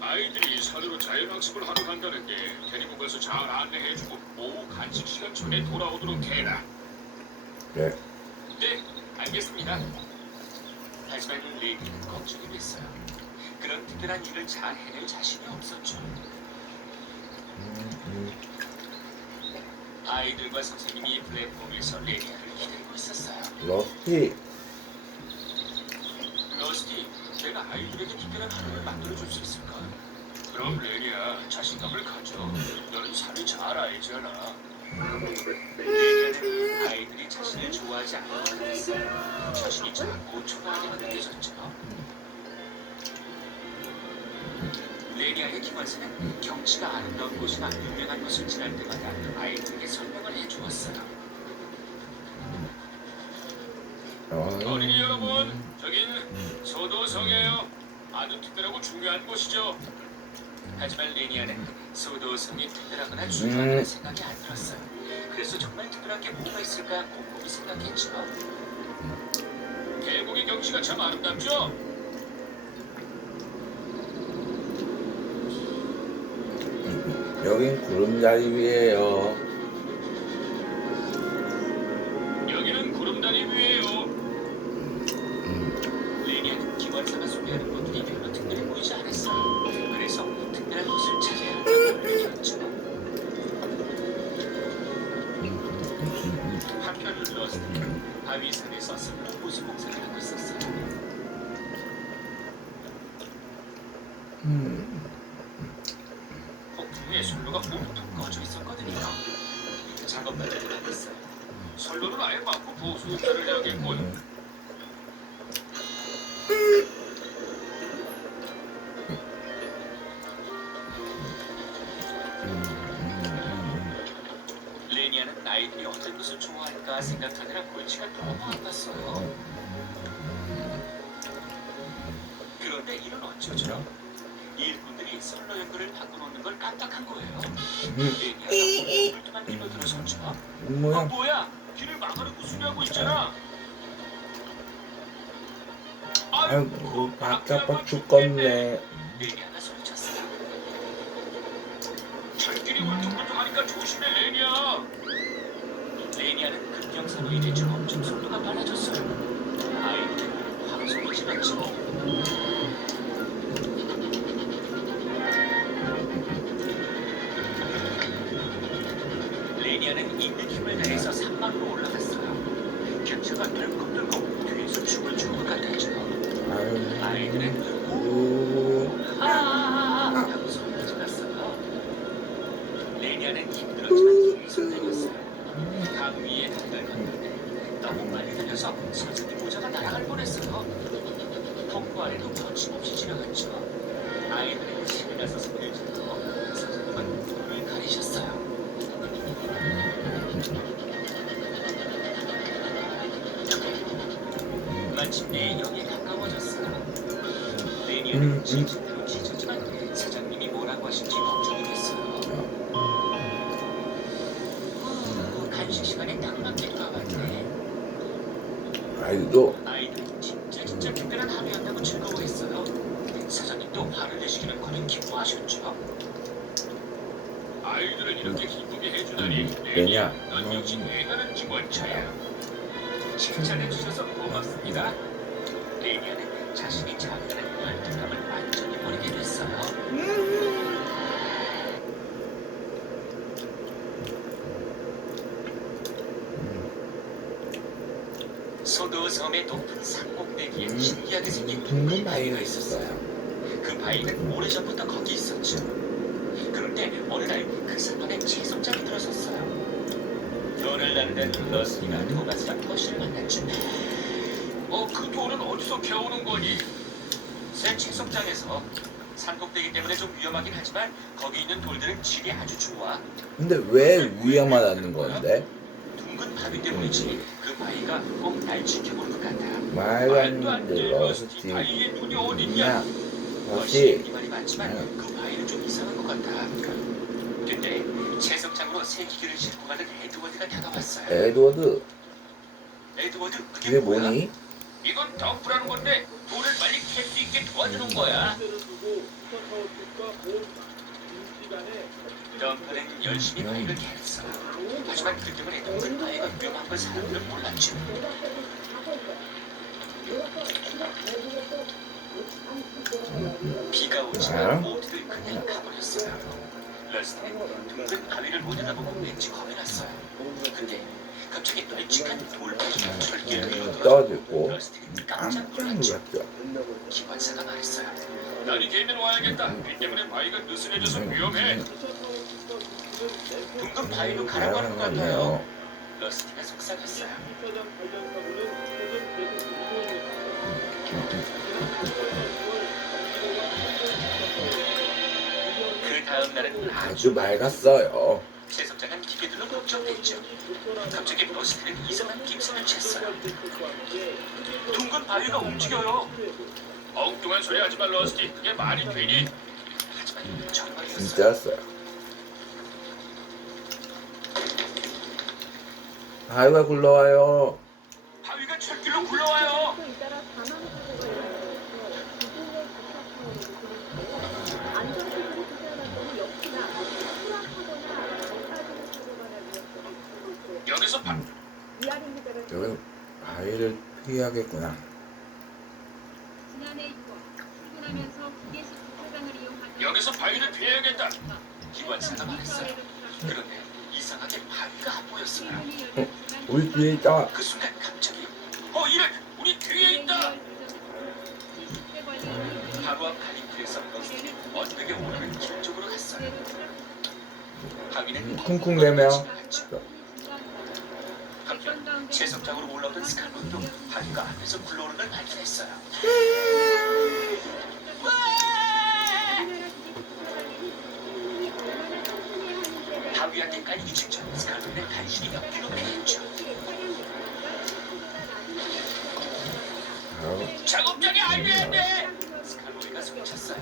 아이들이 산으로 자연학습을 하러 간다는데 데리고 가서 잘 안내해주고 오후 간식 시간 전에 돌아오도록 해라. 그래. 네, 알겠습니다. 하지만 레니는 걱정이 됐어요. 그런 특별한 일을 잘 해낼 자신이 없었죠. 아이들과 선생님이 플랫폼에서 레니아를 기다리고 있었어요. 러스티. 러스티, 내가 아이들에게 특별한 하루를 만들어줄 수 있을까? 그럼 레니야 자신감을 가져. 넌 산을 잘 알잖아. 레니아는 아이들이 자신을 좋아하지 않는 것 같았어요. 자신이 자꾸 초라하게만 느껴졌죠. 레니아의 기관사는 경치가 아름다운 곳이나 유명한 곳을 지날 때마다 아이들에게 설명을 해주었어요. 어린이 여러분, 저긴 소도성이에요. 아주 특별하고 중요한 곳이죠. 하지만 레니아는 소도성이 특별하거나 중요하다는 생각이 안 들었어요. 그래서 정말 특별한 게 뭐가 있을까 곰곰이 생각했죠. 계곡의 경치가 참 아름답죠? 여긴 구름다리 위에요. 여기는 구름다리 위에요. 레니아는 기관사가 소개하는 것들이 별로 특별해 보이지 않았어요. 그래서 특별한 곳을 찾아야 한다는 걸 느꼈죠. 한편 러스는 바위산에서 슬로보스 공사를 하고 있었어요. 폭풍에 선로가 뭉툭 꺼져 있었거든요. 작업반들이 나갔어요. 선로를 아예 막고 보수공사를 해야겠군. 레니아는 아이들이 어떤 것을 좋아할까 생각하느라 골치가 너무 아팠어요. 그런데 이는 어쩌죠? 일꾼들이 선로 연결을 바꿔놓는 걸 깜빡한 거예요. 레니아가 물동안 길로 들어섰죠. 뭐야? 뭐야? 길을 막아놓고 수리하고 있잖아. 아이고 바짝바 죽겠네. 레니아가 소리쳤어요. 철길이 울퉁불퉁하니까 조심해 레니야. 레니아는 급경사 공사로 인해 점점 속도가 빨라졌어요. 아이들은 방송을 지났죠. 레니아는 있는 힘을 다해서 산막으로 올라갔어요. 캡처가 덜컥덜컥 뒤에서 춤을 추는 것 같았죠. 아이들은 하고 소리가 질렀어요. 레니아는 힘들었지만 계속 달렸어요. 강 위에 달려갔는데 너무 빨리 달려서 선생님 모자가 날아갈 뻔했어요. 펑크 아래도 거침없이 지나갔죠. 아이들은 신이 나서 소리를 질러 선생님은 눈을 가리셨어요. 마침내 역에 가까워졌어요. 레니아는 지지대로 지졌지만 사장님이 뭐라고 하실지 걱정이 됐어요. 간식 시간에 딱 맞게 돌아왔네. 아이들은 진짜 특별한 하루였다고 즐거워했어요. 사장님도 화를 내시기는커녕 기뻐하셨죠. 아이들은 이렇게 기쁘게 해주다니 레니아, 넌 역시 내가는 기관차야. 칭찬해 주셔서 고맙습니다. 레니아는 자신이 잘하는 열등감을 완전히 버리게 됐어요. 소도 섬의 높은 산꼭대기에 신기하게 생긴 둥근 바위가 있었어요. 그 바위는 오래전부터 거기 있었죠. 그런데 어느 날 그 사건에 채석장이 들어섰어요. 돈을 나르던 러스티가 토마스와 터시를 만났죠. 그 돌은 어디서 캐오는 거니? 새 채석장에서. 산꼭대기 때문에 좀 위험하긴 하지만 거기 있는 돌들은 질이 아주 좋아. 근데 왜 위험하다는 건데? 둥근 바위 때문이지. 그 바위가 꼭 날 지켜볼 것 같아. 말도 안 돼, 러스티. 바위에 눈이 어딨냐? 러스티. 네 말이 맞지만 그 바위는 좀 이상한 것 같아. 근데 채석장으로 새 기계를 싣고 가는 에드워드가 다가왔어요. 에드워드, 에드워드, 그게 그게 뭐야? 뭐니? 이건 덤프라는 건데 돌을 빨리 캘 수 있게 도와주는 거야. 덤프는 열심히 바위를 캤어. 하지만 그 때문에 둥근 바위가 위험한 걸 사람들은 몰랐죠. 비가 오지만 모두들 그냥 가버렸어요. 러스티는 둥근 바위를 못 내다보고 왠지 겁이 났어요. 근데 갑자기 널찍한 돌바위가 절길 위로 떠들고 러스티는 깜짝 깜짝 놀랐죠. 놀랐죠. 기관사가 말했어요. 난 이제 있는 와야겠다. 비 때문에 바위가 느슨해져서 위험해. 둥근 바위로 가라고 하는 것 같아요. 러스티가 속삭였어요. 그 다음 날은 아주 맑았어요. 채석장은 기계들로 걱정됐죠. 갑자기 러스티는 이상한 낌새를 챘어요. 둥근 바위가 움직여요. 엉뚱한 소리 하지 마, 러스티. 그게 말이 되니? 하지만 정말이었어요. 진짜였어요. 바위가 굴러와요. 바위가 철길로 굴러와요. 여기서 여기 바위를 피하겠구나. 여기서 바위를 피해야겠다. 기관사가 말했어요. 그런데 이상하게 바위가 안 보였어요. 우리 뒤에 있다. 그 순간 갑자기 이래! 우리 뒤에 있다! 바로 앞 가리프에서 러스티는 언덕에 오르는 길 쪽으로 갔어요. 바위는 쿵쿵대며 한편 채석장으로 올라오던 스칼론도 바위가 앞에서 굴러오는 걸 발견했어요. 바위한테 깔리기 직전 스칼론은 간신히 옆길로 피했죠. 작업장에 알려야 돼! 스칼로이가 소리쳤어요.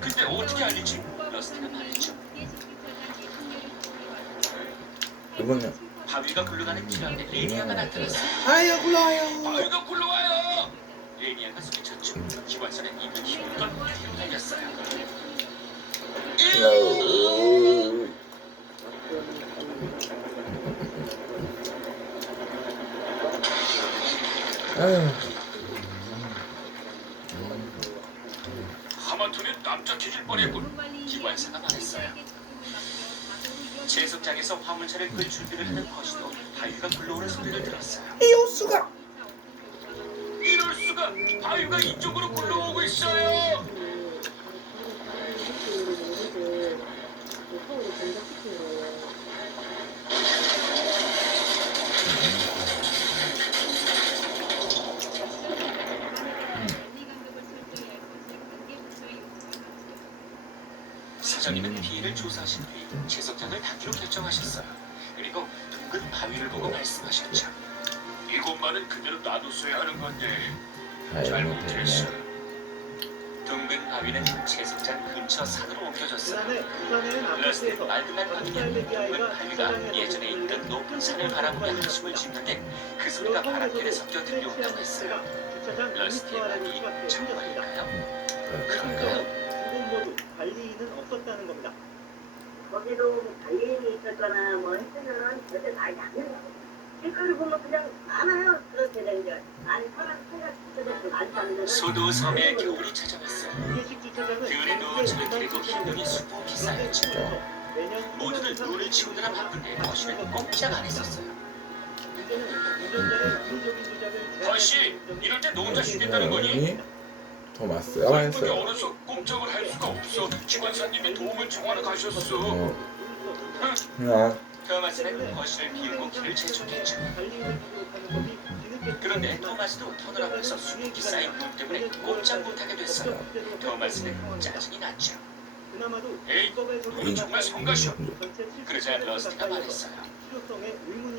근데 어떻게 알리지? 러스티가 말했죠. 이거는 바위가 굴러가는 길 앞에 레니아가 나타났어요. 바위가 굴러와요. 바위가 굴러와요! 레니아가 소리쳤죠. 기관사는 입을 힘껏 뒤로 달렸어요. 아유. 하마터면 납작해질 뻔했군. 기관사가 말했어요. 제석장에서 화물차를 끌 준비를 하는 버시도 바위가 굴러오는 소리를 들었어요. 이호수가. 이럴 수가! 바위가 이쪽으로 굴러오고 있어요. 사장님은 피해를 조사하신 뒤 제석장을 닫기로 결정하셨어요. 그리고 둥근 바위를 보고 말씀하셨죠. 이것만은 그대로 놔뒀어야 하는 건데 잘못했네. 잘못했어. 둥근 바위는 제석장 근처 산으로 옮겨졌어요. 지난해 부산의 러스트 아파트에서 말끔한 밤이면 둥근 바위가 예전에 있던 높은 산을 바라보며 한숨을 짓는데 그 소리가 바람결에 섞여 들려온다고 했어요. 주차장 러스트의 밤이 수밖에 정말일까요? 그런가요? 두 분 모두 관리인은 없었다는 겁니다. 거기도 관리인이 있었거나 뭐 했으면 절대 말이 안 된다고. 댓글을 보면 그냥 많아요. 그렇게 된 게. 아니 사람 생각 진짜 많다는 데는. 소도섬에 겨울이 찾아왔어요. 예식 주차장은 그래도 저희들도 힘든이 수복이 쌓였죠. 모두들 눈을 치우느라 바쁜데 버시는 꼼짝 안 했었어요. 버시, 이럴 때 너 혼자 쉬겠다는 거니? 토마스가 덕에 했어요. 어려서 꼼짝을 할 수가 없어. 기관사님이 도움을 청하러 가셨어. 야, 토마스는 버시를 비우고 길을 재촉했죠. 그런데 토마스도 터널 앞에서 수북이 쌓인 눈 때문에 꼼짝 못하게 됐어요. 토마스는 짜증이 났죠. 에이, 너 정말 성가셔. 그러자 러스트가 말했어요.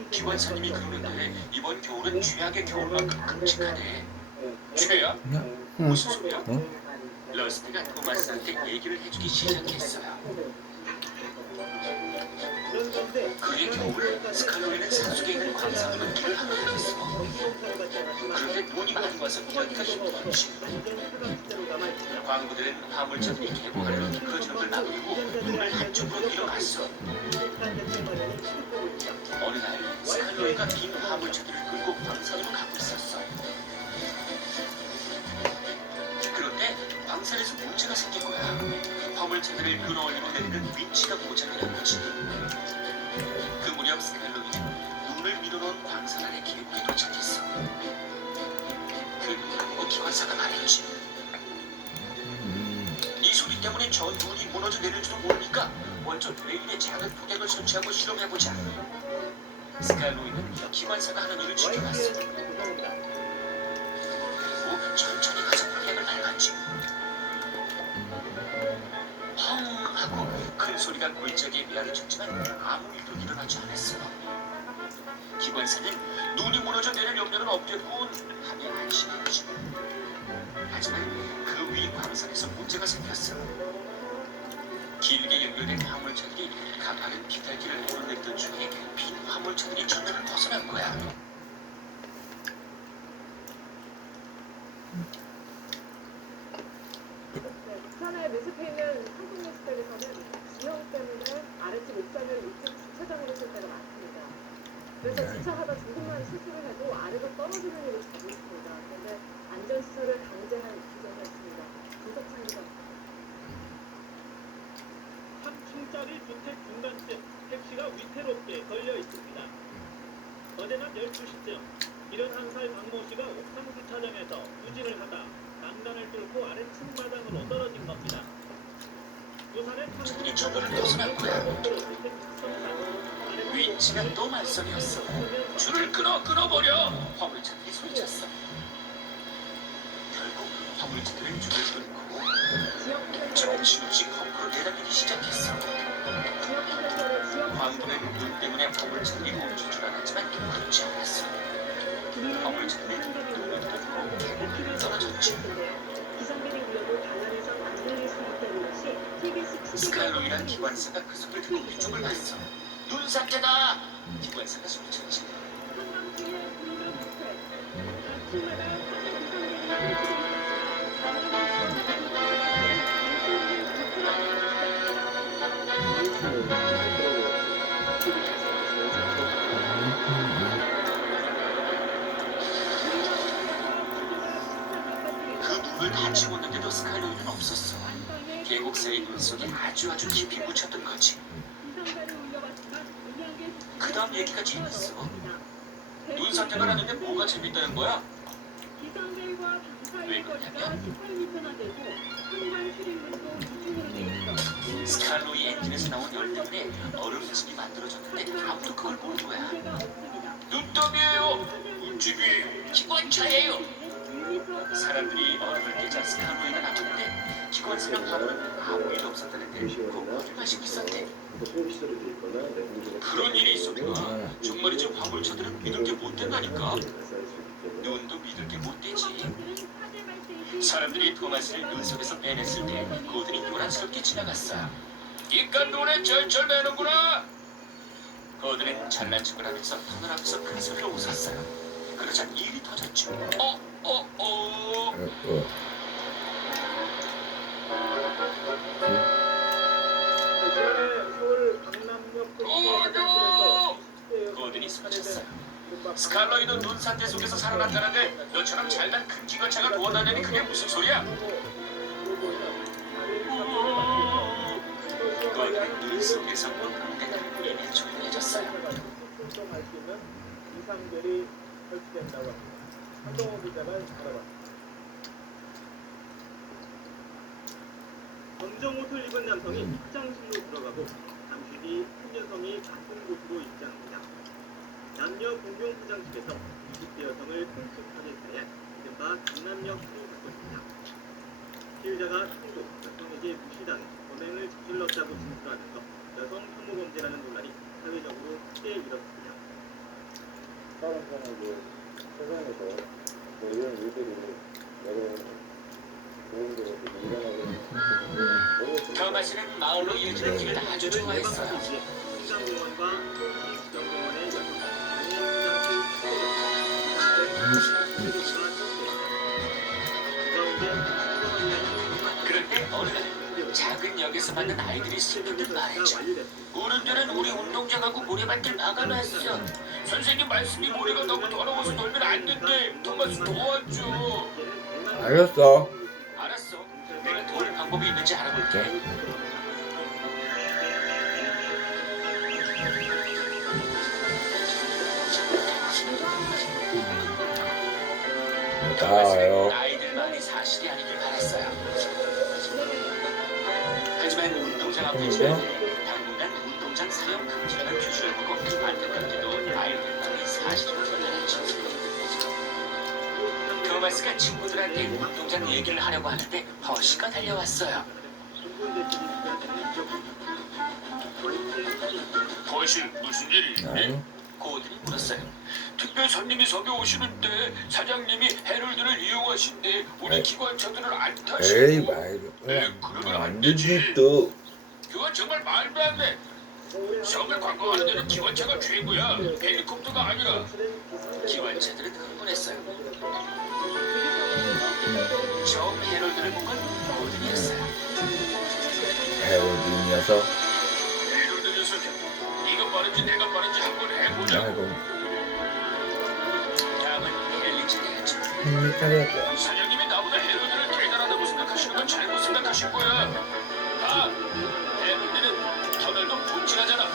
기관사님이 그러는데 이번 겨울은 최악의 겨울만큼 끔찍하네. 최야? 무슨 소리야? 응? 러스트가 토마스한테 얘기를 해주기 시작했어요. 그의 겨울, 스칼로이는 산속에 있는 광산으로 길을 하고 있어. 그런데 눈이 많이 와서 이러기가 힘들었지. 광부들은 화물차들이 개봉하려는 그 점을 막으려고 눈을 한쪽으로 밀어갔어. 어느 날 스칼로이가 빈 화물차들을 끌고 광산으로 가고 있었어. 그런데 광산에서 문제가 생긴 거야. 화물차들을 끌어올리고 내리는 윈치가 고장이 난 거지. 그 무렵 스칼로이는 눈을 밀어놓은 광산 안의 계곡에 도착했어. 그 눈을 보고 기관사가 말했지. 이 소리 때문에 저 눈이 무너져 내릴지도 모르니까 먼저 레일에 작은 포격을 설치하고 실험해보자. 스칼로이는 기관사가 하는 일을 지켜봤어. 그리고 천천히 가서 포격을 밟았지. 펑 하고 큰 소리가 골짜기에 메아리쳤지만 아무 일도 일어나지 않았어. 기관사는 눈이 무너져 내릴 염려는 없겠군 하며 안심했지. 하지만 그 위 광산에서 문제가 생겼어. 길게 연결된 화물차들이 가파른 비탈길을 오르내리던 중에 빈 화물차들이 전면을 벗어난 거야. 부산의 밀집해 있는 상동역시장에서는 지형 때문에 아래쪽 옥상을 위쪽 주차장으로 쓸 때가 많습니다. 그래서 주차하다 조금만 실수를 해도 아래로 떨어지는 일이 자주 있습니다. 그런데 안전시설을 강제한 규정이었습니다. 조석창기자 3층짜리 주택 중간쯤 택시가 위태롭게 걸려 있습니다. 어제 낮 12시쯤 71살 박모 씨가 옥상 주차장에서 후진을 하다 난간을 뚫고 아래층 바닥으로 떨어진 겁니다. 부산의 차들이 전면을 벗어난 거야. 윈치가 또 말썽이었어. 줄을 끊어버려. 화물차들이 소리쳤어. 결국 화물차들은 줄을 끊고 정신없이 거꾸로 내려가기 시작했어. 광부는 눈 때문에 화물차들이 멈출 줄 알았지만 그렇지 않았어. 화물차들은 눈을 뚫고 떨어졌지. 스칼로이란 기관사가 그 소리를 듣고 이쪽을 봤어. 눈사태다! 기관사가 소리쳤지. 모두 다 지웠는데도 스칼로이는 없었어. 계곡새의 눈 속에 아주 깊이 묻혔던 거지. 그 다음 얘기가 재밌어. 눈 상태가 나는데 뭐가 재밌다는 거야? 왜 그러냐면 스칼로이 엔진에서 나온 열 때문에 얼음집이 만들어졌는데 아무도 그걸 모르는 거야. 눈덩이에요. 집이 기관차예요. 사람들이 얼음을 깨자 스칼로이가 나왔는데 기관차랑 바로는 아무 일도 없었다는데 그걸 마시고 있었대. 그런 일이 있었구나. 정말이지 화물차들은 믿을 게 못 된다니까. 눈도 믿을 게 못 되지. 사람들이 토마스를 눈 속에서 빼냈을 때 고든이 요란스럽게 지나갔어요. 이깟 눈에 절절 매는구나. 고든은 잘난 척을 하면서 터널 앞에서 큰 소리로 웃었어요. 그러자 일이 터졌죠. 고든이 소리쳤어요. 스칼로이도 눈 상태 속에서 살아났다는데 너처럼 잘난 큰 기관차가 도와다니니 그게 무슨 소리야? 고든은 눈 속에서 웃는데 이미 조용해졌어요. 이상별이 설치된다고 합니다. 한동호 기자가 알아봤습니다. 검정 옷을 입은 남성이 입장실로 들어가고 잠시 뒤 손여성이 같은 곳으로 입장합니다. 남녀 공용 화장실에서 20대 여성을 끔찍하게 살해한 이른바 강남역 살인사건입니다. 피의자가 충동 여성에게 무시당해 범행을 저질렀다고 진술하면서 여성 혐오 범죄라는 논란이 사회적으로 크게 일었습니다. 다른 사람들 세상에서 이런 일들이 여러 좋은 것들이 일어나고 더마시는 마을로 이어지는 길을 아주 좋아했어요. 신장공원과 지정공원의 여성 그런데 어느 날 작은 역에서 만난 아이들이 슬픈듯 말했죠. 어른들은 우리 운동장하고 모래밭을 막아놨어. 선생님 말씀이 모래가 너무 더러워서 놀면 안 된대. 토마스 도와줘. 알았어. 알았어. 내가 도울 방법이 있는지 알아볼게. 나와요. 아이들만이 사실이 아니길 바랐어요. 하지만 운동장 앞에 있는 당분간 운동장 사용 금지라는 표시를 보고 안타깝게도 아이들만이 사실을 판단했죠. 토마스가 친구들한테 운동장 얘기를 하려고 하는데 버시가 달려왔어요. 버시 무슨 일이 있니? 고든이 물었어요. 특별 손님이 섬에 오시는데 사장님이 헤럴드를 이용하신대. 우리 기관차들을 안 에이 타시고. 말도 그러면 안 되지 또. 그건 정말 말도 안 돼. 섬을 관광하는 데는 기관차가 최고야. 헬리콥터가 아니라. 기관차들은 흥분했어요. 처음 헤럴드를 본 건 고든이었어요. 헤럴드 녀석. 헤럴드 녀석, 네가 빠른지 내가 빠른지 한번 해보자. 아이고. 다음은 헬리차례였죠. 헬리차례. 사장님이 나보다 헤럴드를 대단하다고 생각하시는 건 잘못 생각하실 거야. 아, 헤럴드는 터널도 분칠하잖아.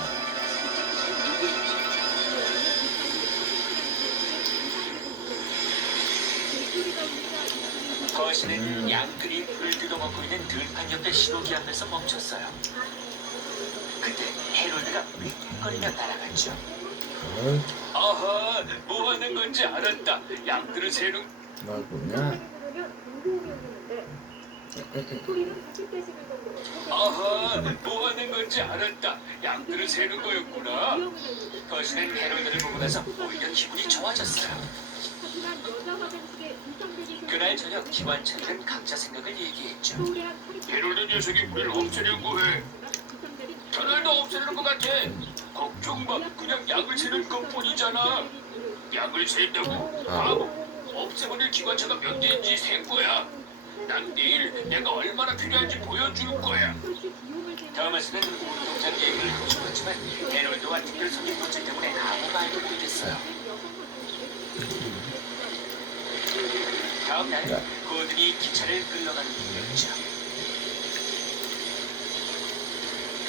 거실은 양들이 불 뜯어먹고 있는 들판 옆에 신호기 앞에서 멈췄어요. 그때 헤럴드가 윙윙거리며 날아갔죠. 아하, 뭐 하는 건지 알았다. 양들을 세는... 뭐구나. 아하, 뭐 하는 건지 알았다. 양들을 세는 거였구나. 거실은 헤럴드를 보고 나서 오히려 기분이 좋아졌어요. 그날 저녁 기관차들은 각자 생각을 얘기했죠. 헤럴드 녀석이 우리를 없애려고 해. 터널도 없애려는 것 같아. 걱정 마. 그냥 약을 세는 것뿐이잖아. 약을 센다고? 바보. 없애버릴 기관차가 몇 대인지 셀 거야. 난 내일 내가 얼마나 필요한지 보여줄 거야. 더마스는 운동장 얘기를 하고 싶었지만 헤럴드와 특별 손님 문제 때문에 아무 말도 못했어요. 다음 날 고든이 기차를 끌러가는 중이었죠.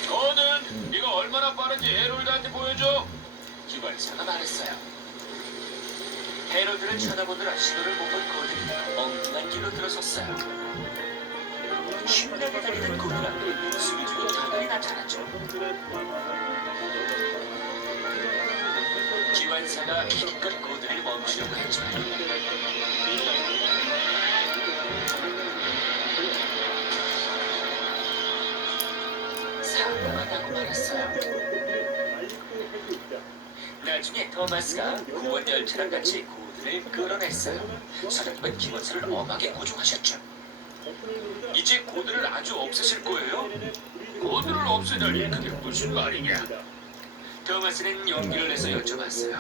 고든, 네가 얼마나 빠른지 해롤드한테 보여줘. 기관사가 말했어요. 해롤드를 쳐다보느라 신호를 못 본 고든이 엉뚱한 길로 들어섰어요. 신나게 달리던 고든 앞에 수리 중인 터널이 나타났죠. 기관사가 기껏 고든을 멈추려고 했지만 사고가 나고 말았어요. 나중에 토마스가 구원 열차랑 같이 고든을 끌어냈어요. 사장님은 기관사를 엄하게 고정하셨죠. 이제 고든을 아주 없애실 거예요? 고든을 없애다니 그게 무슨 말이냐? 토마스는 용기를 내서 여쭤봤어요.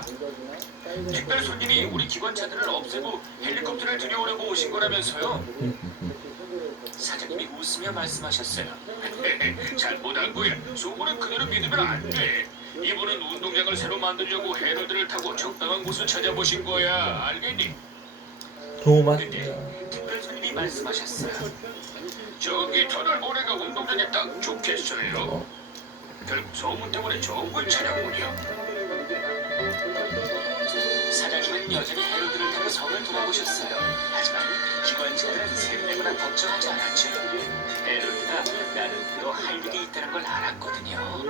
특별 손님이 우리 기관차들을 없애고 헬리콥터를 들여오려고 오신 거라면서요? 사장님이 웃으며 말씀하셨어요. 잘못한 거야. 소문은 그대로 믿으면 안 돼. 이분은 운동장을 새로 만들려고 해로드를 타고 적당한 곳을 찾아보신 거야. 알겠니? 토마스. 특별 손님이 말씀하셨어요. 저기 터널 모래가 운동장에 딱 좋겠어요. 결국 소문 때문에 좋은 걸 찾아보냐? 사장님은 여전히 해로드를 타고 성을 돌아보셨어요. 하지만 기관차들은 샘내거나 걱정하지 않았죠. 해로드가 나름대로 할 일이 있다는 걸 알았거든요.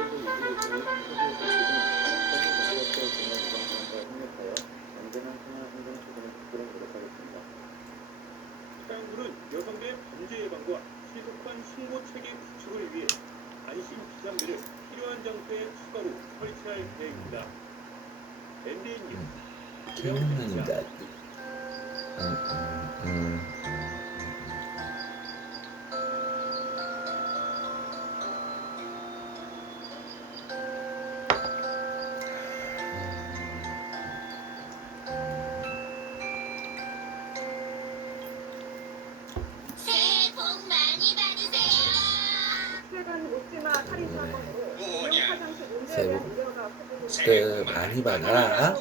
해양부는 여성들의 범죄 예방과 시급한 신고 체계 구축을 위해 안심 비상벨을 필요한 장소에 추가로 설치할 계획입니다. MBN 기억난다. 새해 복 많이 받으세요. 최근 묻지마 살인 사건으로 뭐냐? 화장실 문제에 새해 대한 복 우려가 커지고 그 많이 받아라.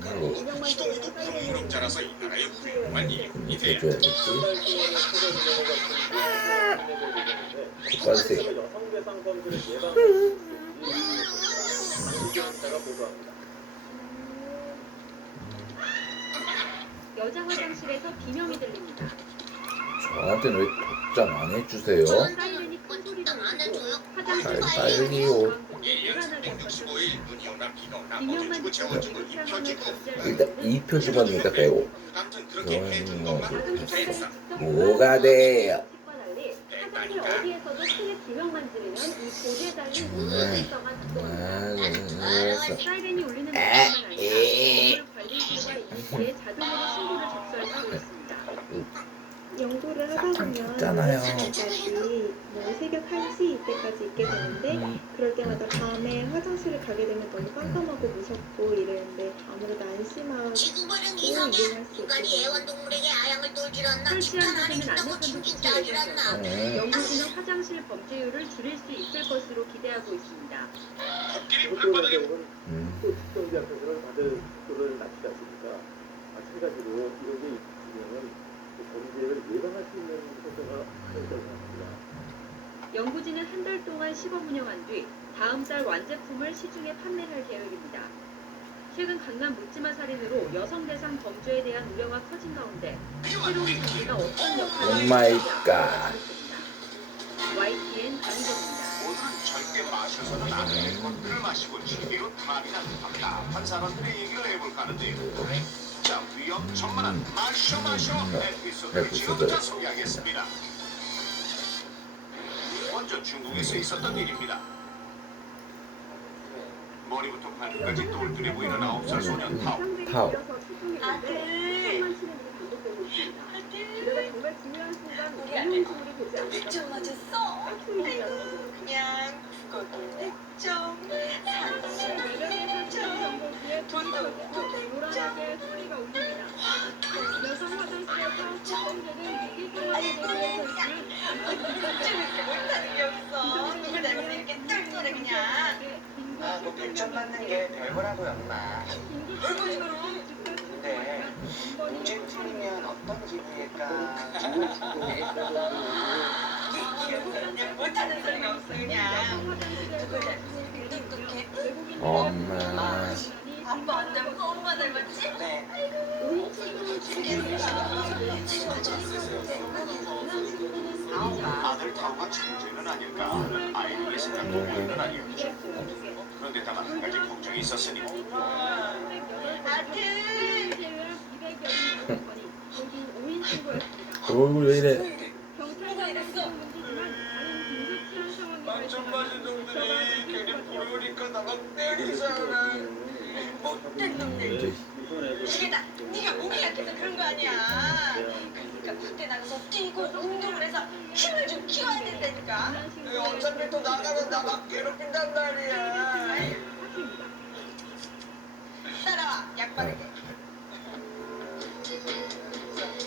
그리고 시동이도 무럭무럭 자라서 이 나라의 훌륭한 일꾼이 돼야 해줘야겠지. 관세. 여성 대상 범죄를 예방하는 기관차가 보도합니다. 여자 화장실에서 비명이 들립니다. 저한테는 왜 답장 안 해주세요? 사이렌이 큰 소리로 울리고 화장실 빨리요. 1년 365일 눈이 오나 비가 오나 먹여주고 재워주고 입혀주고 일단 2표 집었으니까 빼고. 아무튼 그렇게 해준 것만 됐어. 뭐가 돼요? 화장실 어디에서도 크게 비명만 지르면 이 보드에 달린 문을 설정한 특성입니다. 알았어. 사이렌이 울리는 것뿐만 아니라 건물 관리소가 있는 시에 자동으로 신고를 접수할 수 있습니다. 연구를 하다 보면 있잖아요. 때까지 뭐 새벽 1시 이때까지 있게 되는데 그럴 때마다 밤에 화장실을 가게 되면 너무 깜깜하고 무섭고 이러는데 아무래도 안심하고 지구본은 이용할 이성이야. 수 인간이 있게 애완동물에게 아양을 떨질 않나? 설치한 집단 안 부분은 해준다고 안전도 징징 지키고 짜질 않나? 네. 연구진은 화장실 범죄율을 줄일 수 있을 것으로 기대하고 있습니다. 코끼리 발바닥에 또 특정지 앞에서는 다들 속도를 낮추지 않습니까? 마찬가지로 이런 게 있으면 범죄를 예방할 수 있는 효과가 있다고 생각합니다. 연구진은 한 달 동안 시범 운영한 뒤 다음 달 완제품을 시중에 판매할 계획입니다. 최근 강남 묻지마 살인으로 여성 대상 범죄에 대한 우려가 커진 가운데 새로운 장비가 어떤 역할을 오 마이 할지 갓. YTN 강희정입니다. 오늘은 절대 마셔서는 안 될 것들을 마시고 취미로 탑이나 답답한 사람들의 얘기를 해볼까 하는데요. 자, 위험천만한 마셔 에피소드를 지금부터 소개하겠습니다. 먼저 중국에서 있었던 일입니다. 머리부터 발끝까지 똘똘해 보이는 9살 소년 타오. 타오. 이러다 정말 중요한 순간 우리 운용식물이 되지 않을까 백점 맞았어? 그냥 죽어도 백점. 돈도 요란하게 소리가 울립니다. 여성 화장실에서 소통되는 위기 상황에 대비해서 있는 못하는 게 없어. 누구 닮아서 이렇게 똘똘해 그냥. 뭐 100점 맞는 게 별거라고요, 엄마. 얼굴 그럼. 근데 문제 풀리면 어떤 기분일까? 그냥 못하는 소리가 없어 그냥. 똑똑해. 엄마. 아빠 안 닮고 엄마 닮았지? 네. 아들 타오가 천재는 아닐까 아이들의 생각도 별은 아니었죠. 그런데다가 한 가지 걱정이 있었으니 얼굴 왜 이래? 만점 맞은 놈들이 괜히 부러우니까 나가 때리잖아. 못된 놈들. 이게 다 네가 몸이 약해서 그런 거 아니야. 그러니까 밖에 나가서 뛰고 운동을 해서 힘을 좀 키워야 된다니까. 어차피 또 나가면 나만 괴롭힌단 말이야. 따라와 약 바르게.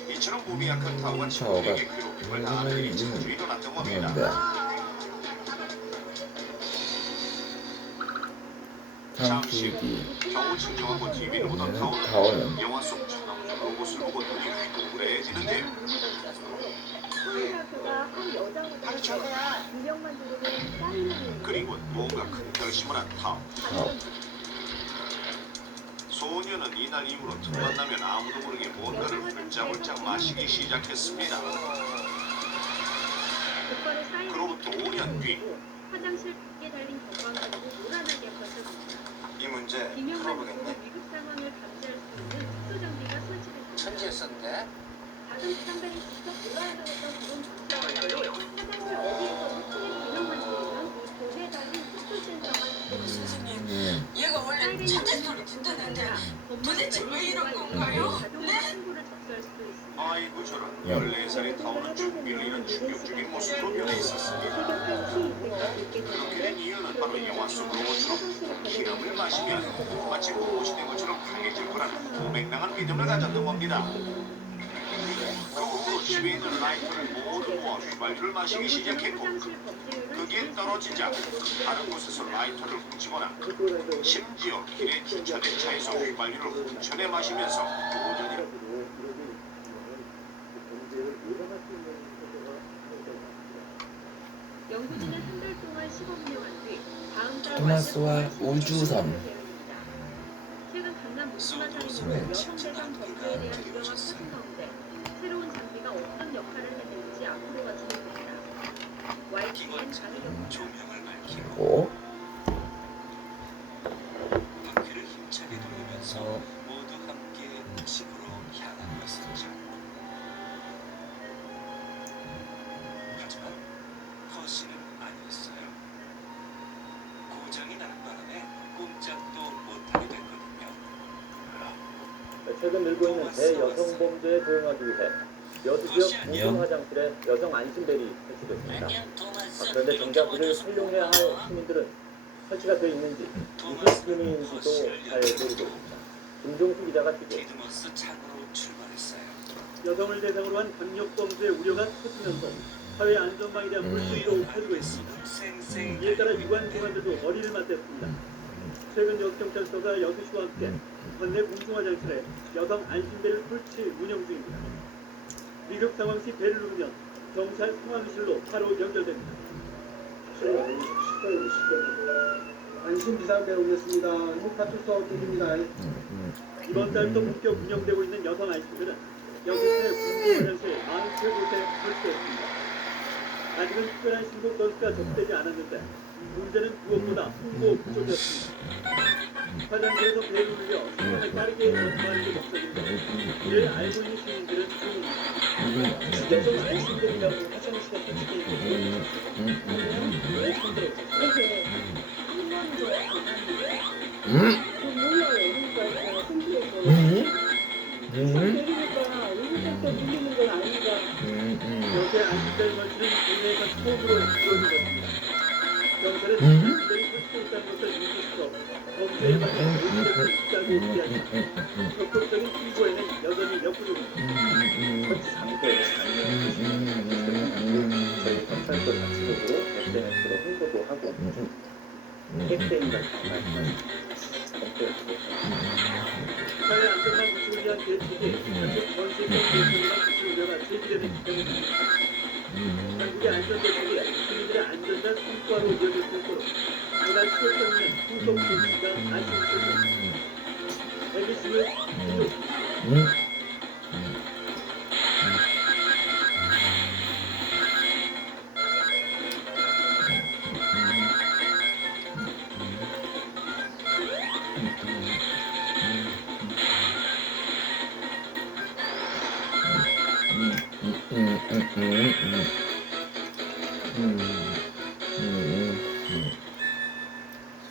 이처럼 몸이 약한 타오가 친구에게 괴롭힘을 당하는 일이 자주 일어났던 겁니다. 장수기. 겨우 진정하고 TV를 보던 타오는 영화 속 처럼 로봇을 보고 눈이 휘둥그레지는데요. 바로 저거야. 그리고 뭔가 큰 결심을 한 타오. 소녀는 이날 이후로 틈만 나면 아무도 모르게 뭔가를 훌쩍훌쩍 마시기 시작했습니다. 그로부터 5년 뒤 화장실 밖에 달린 경광선으로 요란하게 펼쳐집니다. 이 문제 비명만 풀어보겠네. 듣고도 위급 상황을 감지할 수 있는 특수 장비가 설치됐습니다. 천지였었는데. 작은 스탄벨이 직접 돌아다녔던 그런 장치와는 화장실 어디에서도 크게 비명만 들리면 이 벽에 달린 특수 센서가 선생님, 얘가 원래 천재 소리 듣는데 도대체 왜 이런 건가요? 네? 친구를 접수할 수도 있습니다. 아이고 저런 14살의 타오는 준비를 잃은 충격적인 모습으로 변해 있었습니다. 그렇게 된 이유는 바로 영화 속 로봇처럼 기름을 마시면 마치 로봇이 된 것처럼 강해질 거라는 고맹랑한 믿음을 가졌던 겁니다. 그 후로 집에 있는 라이터를 모두 모아 휘발유를 마시기 시작했고 그게 떨어지자 다른 곳에서 라이터를 훔치거나 심지어 길에 주차된 차에서 휘발유를 훔쳐내 마시면서 도전이 연구진은 한 달 동안 시범 운영한 뒤 다음 달 토마스와 완전 우주선. 계획입니다. 최근 강남 묵지마 살인으로 여성 대상 범죄에 대한 우려가 커진 가운데 새로운 장비가 어떤 역할을 해낼지 앞으로가 주목됩니다. YTN은 가능성 조명을 밝히고 오? 바퀴를 힘차게 돌리면서 모두 함께 집으로 향한 것이죠. 하지만 허시는 아니었어요. 고장이 나는 바람에 꼼짝도 못하게 됐거든요. 최근 늘고 있는 대여성 범죄에 대응하기 위해 여수 지역 모든 화장실에 여성 안심벨이 설치됐습니다. 그런데 정작 이를 활용해야 할 시민들은 설치가 되어 있는지 무슨 시민인지도 잘 모르고 있습니다. 김종수 기자가 취재. 디드머스 창으로 출발했어요. 여성을 대상으로 한 강력 범죄 우려가 커지면서 사회 안전망에 대한 불신도 커지고 있습니다. 이에 따라 유관 기관들도 머리를 맞댔습니다. 최근 여수경찰서가 여수시와 함께 관내 공중화장실에 여성 안심벨을 설치 운영 중입니다. 위급 상황 시 벨을 누르면 경찰 상황실로 바로 연결됩니다. 안심 비상벨 올렸습니다. 파출소 쪽입니다. 이번 달부터 본격 운영되고 있는 여성 안심벨은 여수시내 공중화장실 43곳에 설치됐습니다. 아직은 특별한 신고 건수가 접수되지 않았는데 문제는 무엇보다 홍보 부족이었습니다. 화장실에서 배를 울려 시간을 빠르게 전파하는 게 목적인데 이를 알고 있는 시민들은 여성 안심벨이라고 화장실에 설치되어 있는 왜 손들었죠? 요새 안심벨 설치는 국내에서 처음으로 이루어진 것입니다. 경찰은 안심벨이 설치되어 있다는 것을 인식시켜 범죄에 관한 의무를 있다고 얘기하지만 적극적인 신고에는 여전히 역부족입니다. 설치 장소에 저희 경찰서 자체적으로 SNS로 홍보도 하고 캠페인을 정말 사회 안전망 구축을 위한 대책이 사실 전시적 대책이나 기술료가 제기되는 경우입니다. 한국의 안전대책이 시민들의 안전과 성과로 이어질 수 있도록 당간 수도 있는 후속 조치가 다시 있었습니다. MBC는 김종수입니다.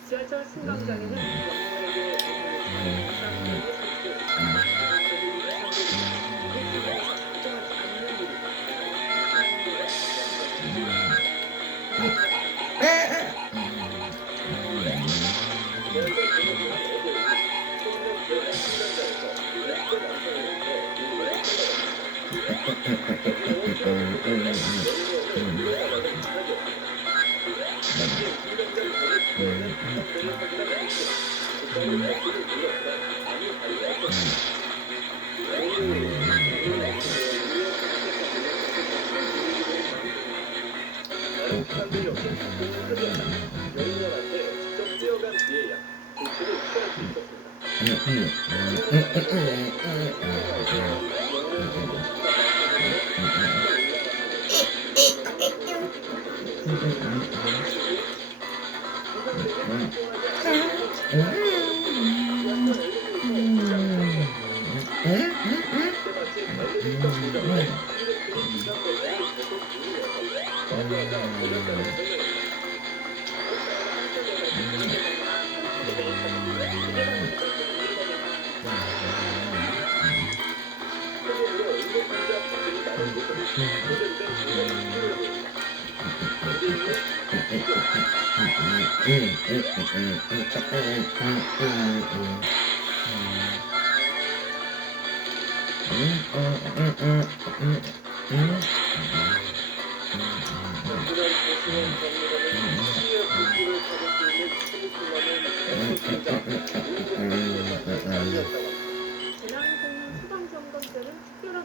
지하철 승강장에는 영웅에게 사람들이 없는 여인들한테 직접 뛰어간 뒤에야 조치를 취할 수 있었습니다. 재난공원 수방 점검 때는 특별한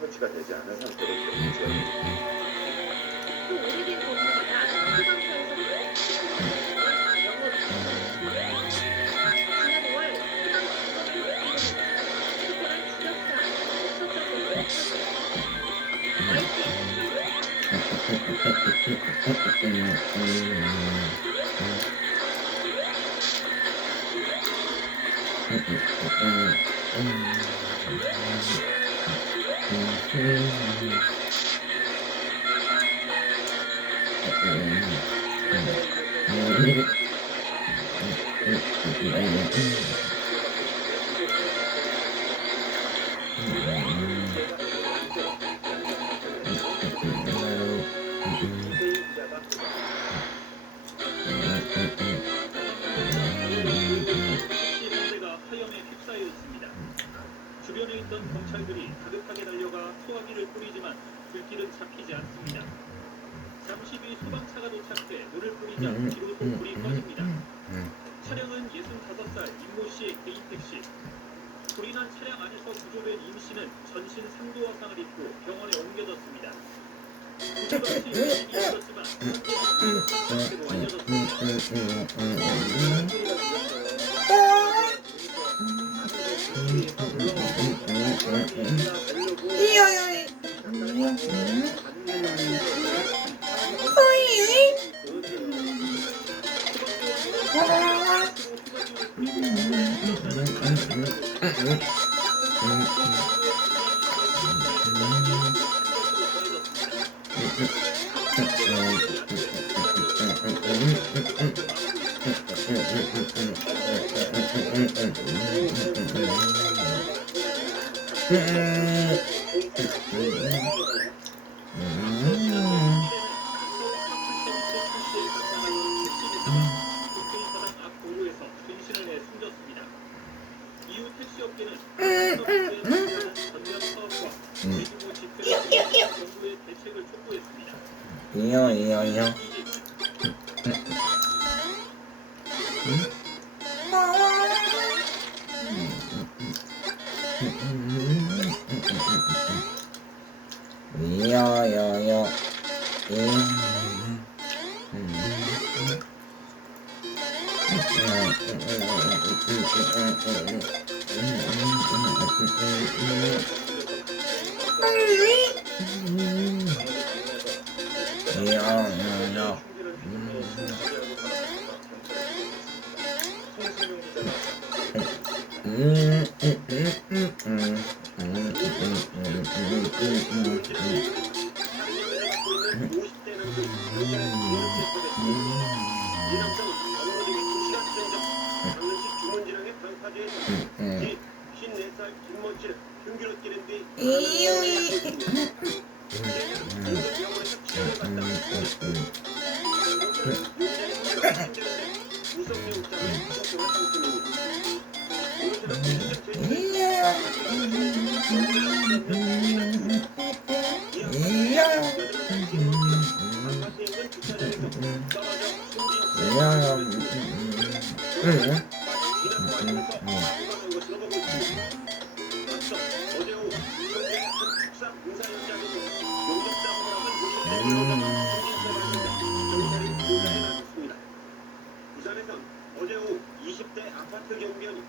설치가 되지 않은 상태로 또 오래된 건물이나 소방서에서 지난 5월 소방 특별한 추적사 시민대가 화염에 휩싸여 있습니다. 주변에 있던 경찰들이 다급하게 달려가 소화기를 뿌리지만 불길은 잡히지 않습니다. 잠시 뒤 소방차가 도착해 물을 뿌리자 비로소 불이 꺼집니다. 차량은 65살 임모 씨의 개인 택시. 불이 난 차량 안에서 구조된 임 씨는 전신 3도 화상을 입고 병원에 옮겨졌습니다. 구조 당시 인명이 있었지만 상태는 완료됐습니다. 이후 택시업계는 전면 사업과 대규모 집회를 정부의 대책을 촉구했습니다. 이요. 부산에선 어제 오후 20대 아파트 경비원이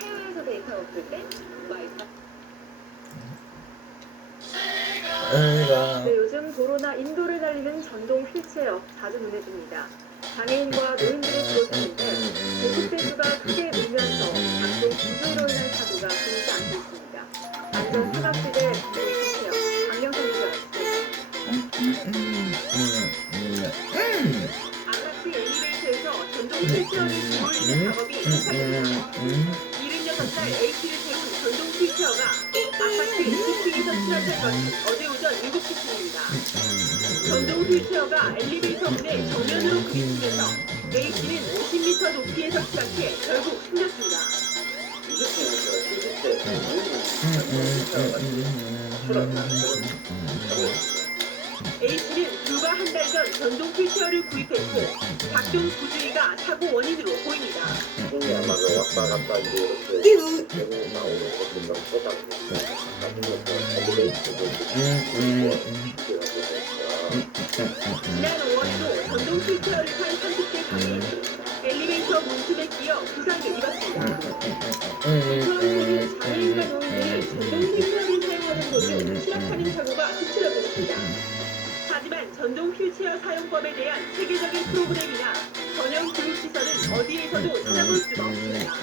해외에서 데이터 없을 때 네, 요즘 도로나 인도를 달리는 전동 휠체어 자주 눈에 띕니다. 장애인과 노인들이 주로 타는데 고속대주가 크게 밀면서 각종 구조로 인한 사고가 끊이지 않고 있습니다. 안전 사각지대 휠체어 강영선 기자가 아파트 엘리베이터에서 전동 휠체어를 들어올리는 작업이 시작됩니다. 76살 A씨를 태운 전동 휠체어가 아파트 20층에서 추락한 것은 어제 오전 7시쯤입니다. 전동 휠체어가 엘리베이터 문에 정면으로 부딪히면서 A씨는 50m 높이에서 추락해 결국 숨졌습니다. A씨는 불과 한 달 전 전동 휠체어를 구입했고 각종 부주의가 사고 원인으로 보입니다. 지난 5월에도 전동 휠체어를 탄 30대 장애인이 엘리베이터 문틈에 끼어 부상을 입었습니다. 대표원에서는 장애인과 노인들이 전동 휠체어를 사용하는 도중 추락하는 사고가 수치라고 있습니다. 하지만 전동 휠체어 사용법에 대한 세계적인 프로그램이나 전용 교육시설은 어디에서도 찾아볼 수가 없습니다.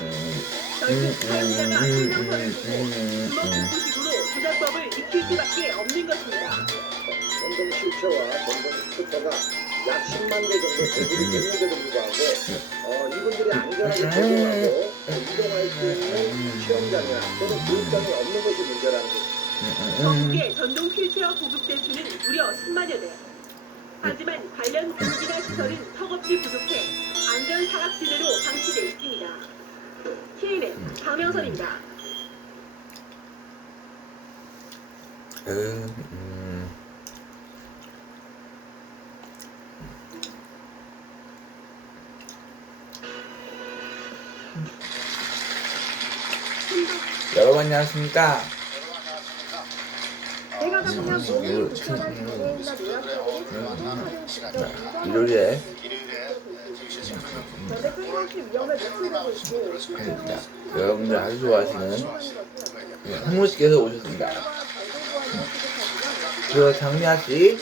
결국 사용자가 신경서를 쓰고 주먹구구식으로 부작법을 익힐 수밖에 없는 것입니다. 전동 실체와 전동 스쿠터가 약 10만 대 정도 배출이 됐는데도 불구하고 이분들이 안전하게 적용하고 이동할 수 있는 시험장이나 또는 교육장이 없는 것이 문제라는 거죠. 전국의 전동 휠체어 보급대 수는 무려 10만여 대. 하지만 관련 교육이나 시설은 턱없이 부족해 안전 사각지대로 방치돼 있습니다. TNN 강명선입니다. 여러분 안녕하십니까? 내가 가보면 몸이 불편한 장애인이나 일요일에 그런데 끊임없이 위험에 노출되고 있고 여러분들 아주 좋아하시는 홍무씨께서 오셨습니다. 그리고 장미아씨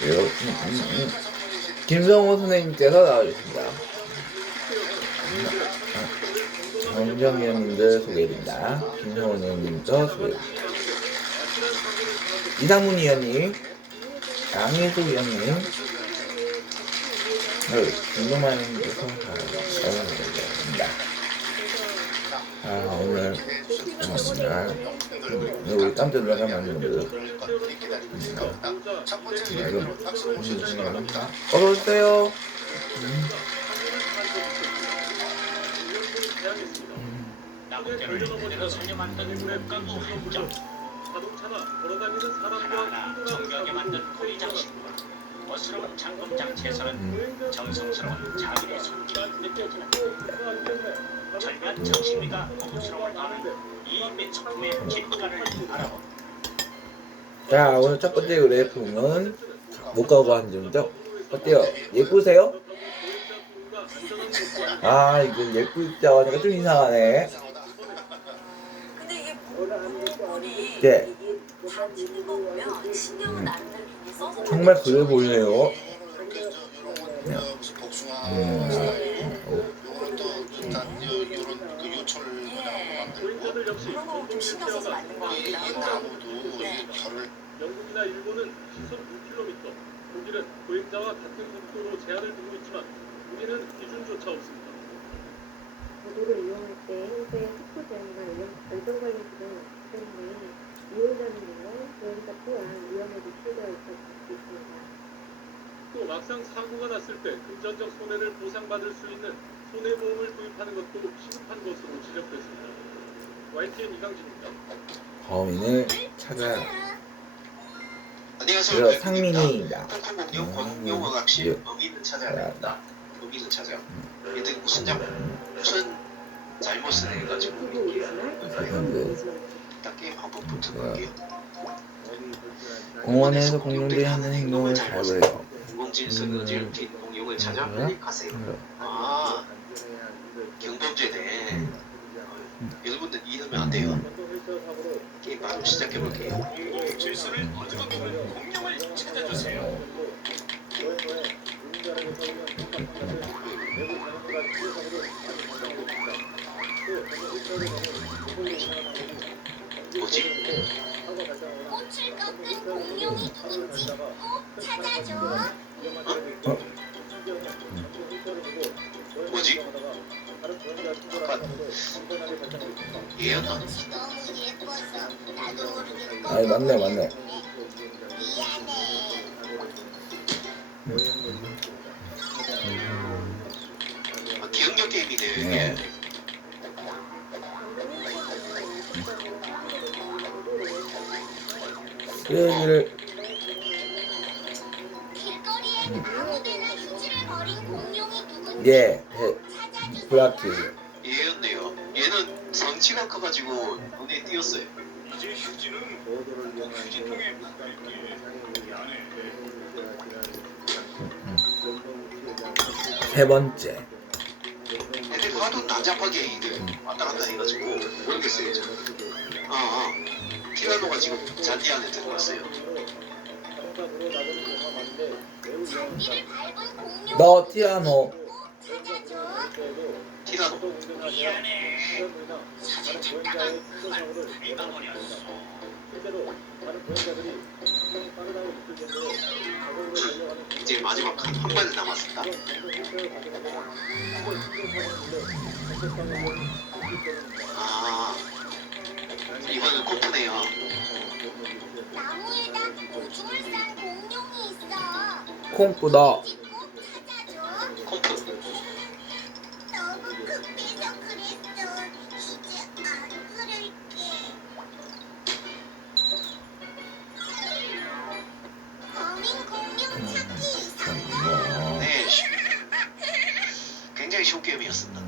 그리고 김성호 선생님께서 나와주십니다. 정정 위원님들 소개해드립니다. 김성호 위원님도 소개해드립니다. 이상문 위원님, 양혜수 위원님, 김동만 위원님께서 나와주십니다. 오늘 우리 깜짝 놀랄 만한 분들 어서오세요. 자동차나 걸어다니는 사람과 정교하게 만든 고리 장식과 멋스러운 잠금 장치에서는 정성스러운 자기의 손길이 느껴지는 절묘한 정신미가 고급스러운 밤은 이 매초품의 진가를 알아봅니다. 자, 오늘 첫 번째 의뢰품은 목가고 한정죠. 어때요? 예쁘세요? 아, 이거 예쁘죠? 하니까 좀 이상하네. 근데 이게 물이 네. 다치는 거 보면 신경은 안 들리니 써서 정말 그래 보이네요. 그런 거좀 신경 써서 만든 것 같기도 하고. 영국이나 일본은 시속 6km, 독일은 보행자와 같은 속도로 제한을 두고 있지만 우리는 기준조차 없습니다. 도로를 이용할 때 현재 속도 제한과 안전관리 규정이 없기 때문에 이용자들과 보행자 또한 위험에 노출되어 있을 수 있습니다. 또 막상 사고가 났을 때 금전적 손해를 보상받을 수 있는 손해보험을 도입하는 것도 시급한 것으로 지적됐습니다. YTN 이강진입니다. 범인을 찾아라. 안녕하세요. 그리고 상민이입니다. 홍콩공룡 권용어각시 범인을 찾아야겠다. 범인을 찾아. 얘들 무슨 잘못을 해가지고 딱 게임 한번 붙어볼게요. 공원에서 공룡들이 하는 행동을 잘 보여요. 공공질서를 어지럽힌 공룡을 찾아 클릭하세요. 아, 경범죄네. 여러분들 이러면 안 돼요. 게임 바로 시작해볼게요. 질서를 어지럽히는 공룡을 찾아주세요. 뭐지? 꽃을 꺾은 공룡이 누군지 꼭 찾아줘. 뭐지? 얘였나? 꽃이 너무 예뻐서 나도 모르게 꺾어. 아니, 맞네. 기억력 게임이네요, 이게. 여기를 길거리에 아무데나 휴지를 버린 공룡이 누군지 브라키. 얘였네요. 얘는 성취가 커가지고 눈에 띄었어요. 이제 휴지는 휴지통에 묻을게. 미안해. 세 번째. 애들 하도 난잡하게 이들 왔다 갔다 해가지고 모르겠어요. 티라노가 지금 잔디 안에 들어갔어요. 잔디를 밟은 너 티라노. 티라노. 미안해. 사진 찍다가 그만 긁어버렸어. 실제로 다른 보행자들이 상당히 빠르다고 느낄 정도로 자동으로 달려가는 이제 마지막 한 번에 남았습니다. 아, 이거는 코프네요. 나무에다 오줌을 싼 공룡이 있어. 콩뿌다. 꼭 찾아줘. 콤프. 너무 급해서 그랬어. 이제 안 그럴게. 범인 공룡 찾기 성공. 네, 굉장히 쉬운 게임이었습니다.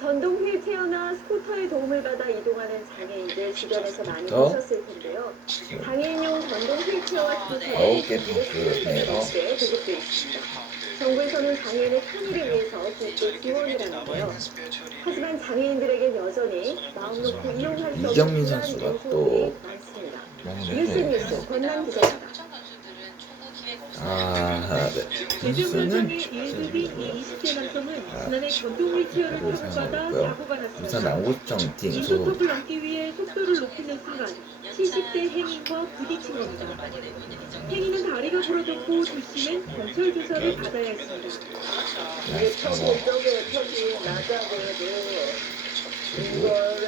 전동 휠체어나 스쿠터의 도움을 받아 이동하는 장애인들 주변에서 많이 보셨을 텐데요. 장애인용 전동 휠체어와 스쿠터는 때 보급돼 있습니다. 정부에서는 장애인의 편의를 위해서 국제 지원을 하는데요. 하지만 장애인들에겐 여전히 마음 놓고 이용할 수 이경민 없는 선수가 소들이 또 많습니다. 먹네. 뉴스 권남 기자입니다. 아, 네. 대전광장의 1급인 20대 남성은 지난해 전동 휠체어를 타고받아 사고가 부산 났습니다. 안구청 팀 인도톱을 소속. 넘기 위해 속도를 높이는 순간 70대 행인과 부딪힌 겁니다. 행인은 다리가 부러졌고 조씨는 경찰 조사를 받아야 했습니다. 네, 하고 저쪽에 턱이 낮아 보여도 이거를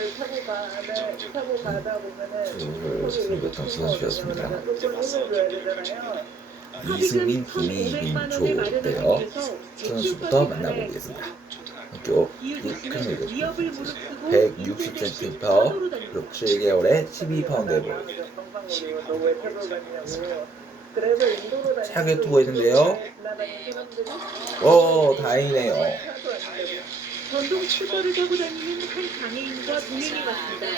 타고 가다 보면은 승부통 선수였습니다. 조금 힘을 줘야 되잖아요. 이승민, 김희민조인데요. 선수부터 만나보겠습니다. 학교 6학년 위협을 무릅쓰고 160cm, 7개월에 12파운드 볼. 너왜 타고 갔냐고. 그래서 인도로 차게 두고 있는데요. 오, 다행이네요. 전동 스쿠터를 타고 다니는 한 장애인과 동행해 봤습니다.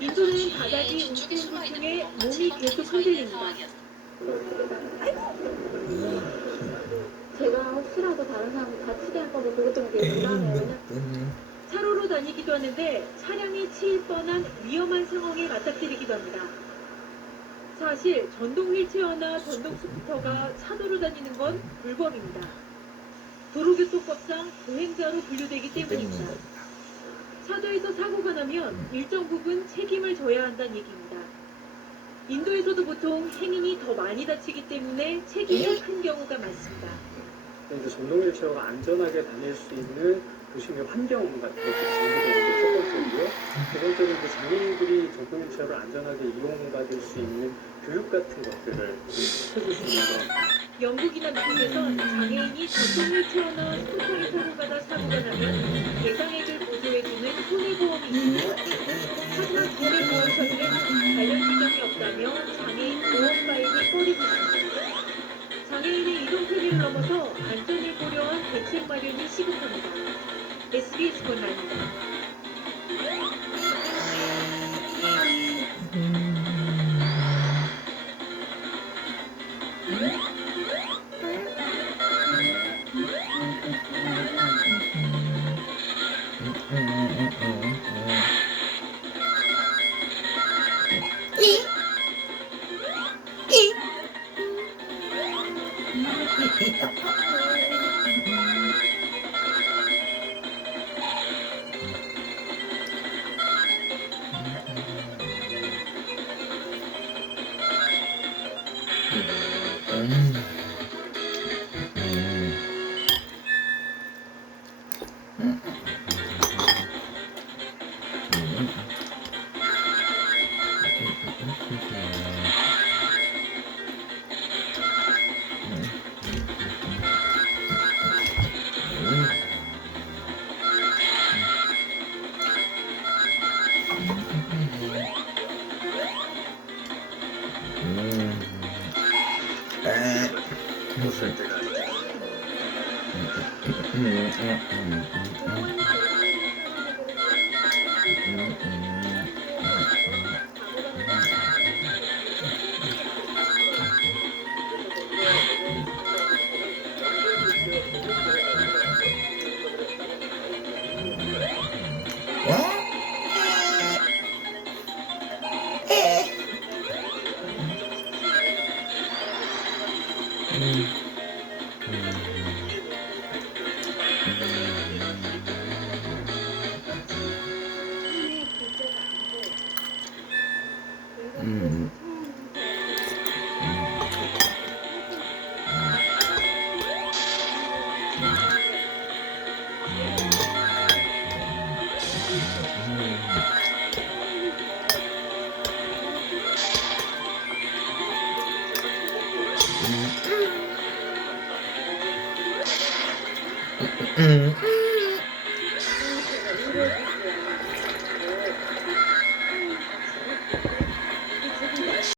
인도는 바닥이 움직임을 통해 몸이 계속 흔들립니다. 제가 혹시라도 다른 사람 다치게 할까봐 그것 좀 불안해요. 차로로 다니기도 하는데 차량이 치일 뻔한 위험한 상황에 맞닥뜨리기도 합니다. 사실 전동 휠체어나 전동 스쿠터가 차도로 다니는 건 불법입니다. 도로교통법상 보행자로 분류되기 때문입니다. 차도에서 사고가 나면 일정 부분 책임을 져야 한다는 얘기입니다. 인도에서도 보통 행인이 더 많이 다치기 때문에 책임이 큰 경우가 많습니다. 이제 전동 휠체어가 안전하게 다닐 수 있는 도심의 환경 같은 것들이 준비되는 게 첫 번째고요. 두 번째는 이제 장애인들이 전동 휠체어를 안전하게 이용받을 수 있는 교육 같은 것들을 해줄 수 있는 거. 영국이나 미국에선 장애인이 전동 휠체어나 스쿠터를 타고 가다 사고가 나면 대상액을 보조해주는 손해보험이 있습니다. 하지만 손해보험사들은 관련 규정이 없다며 장애인 보험 가입이 꺼리고 있습니다. 장애인의 이동 편의를 넘어서 안전을 고려한 대책 마련이 시급합니다. SBS 권한입니다.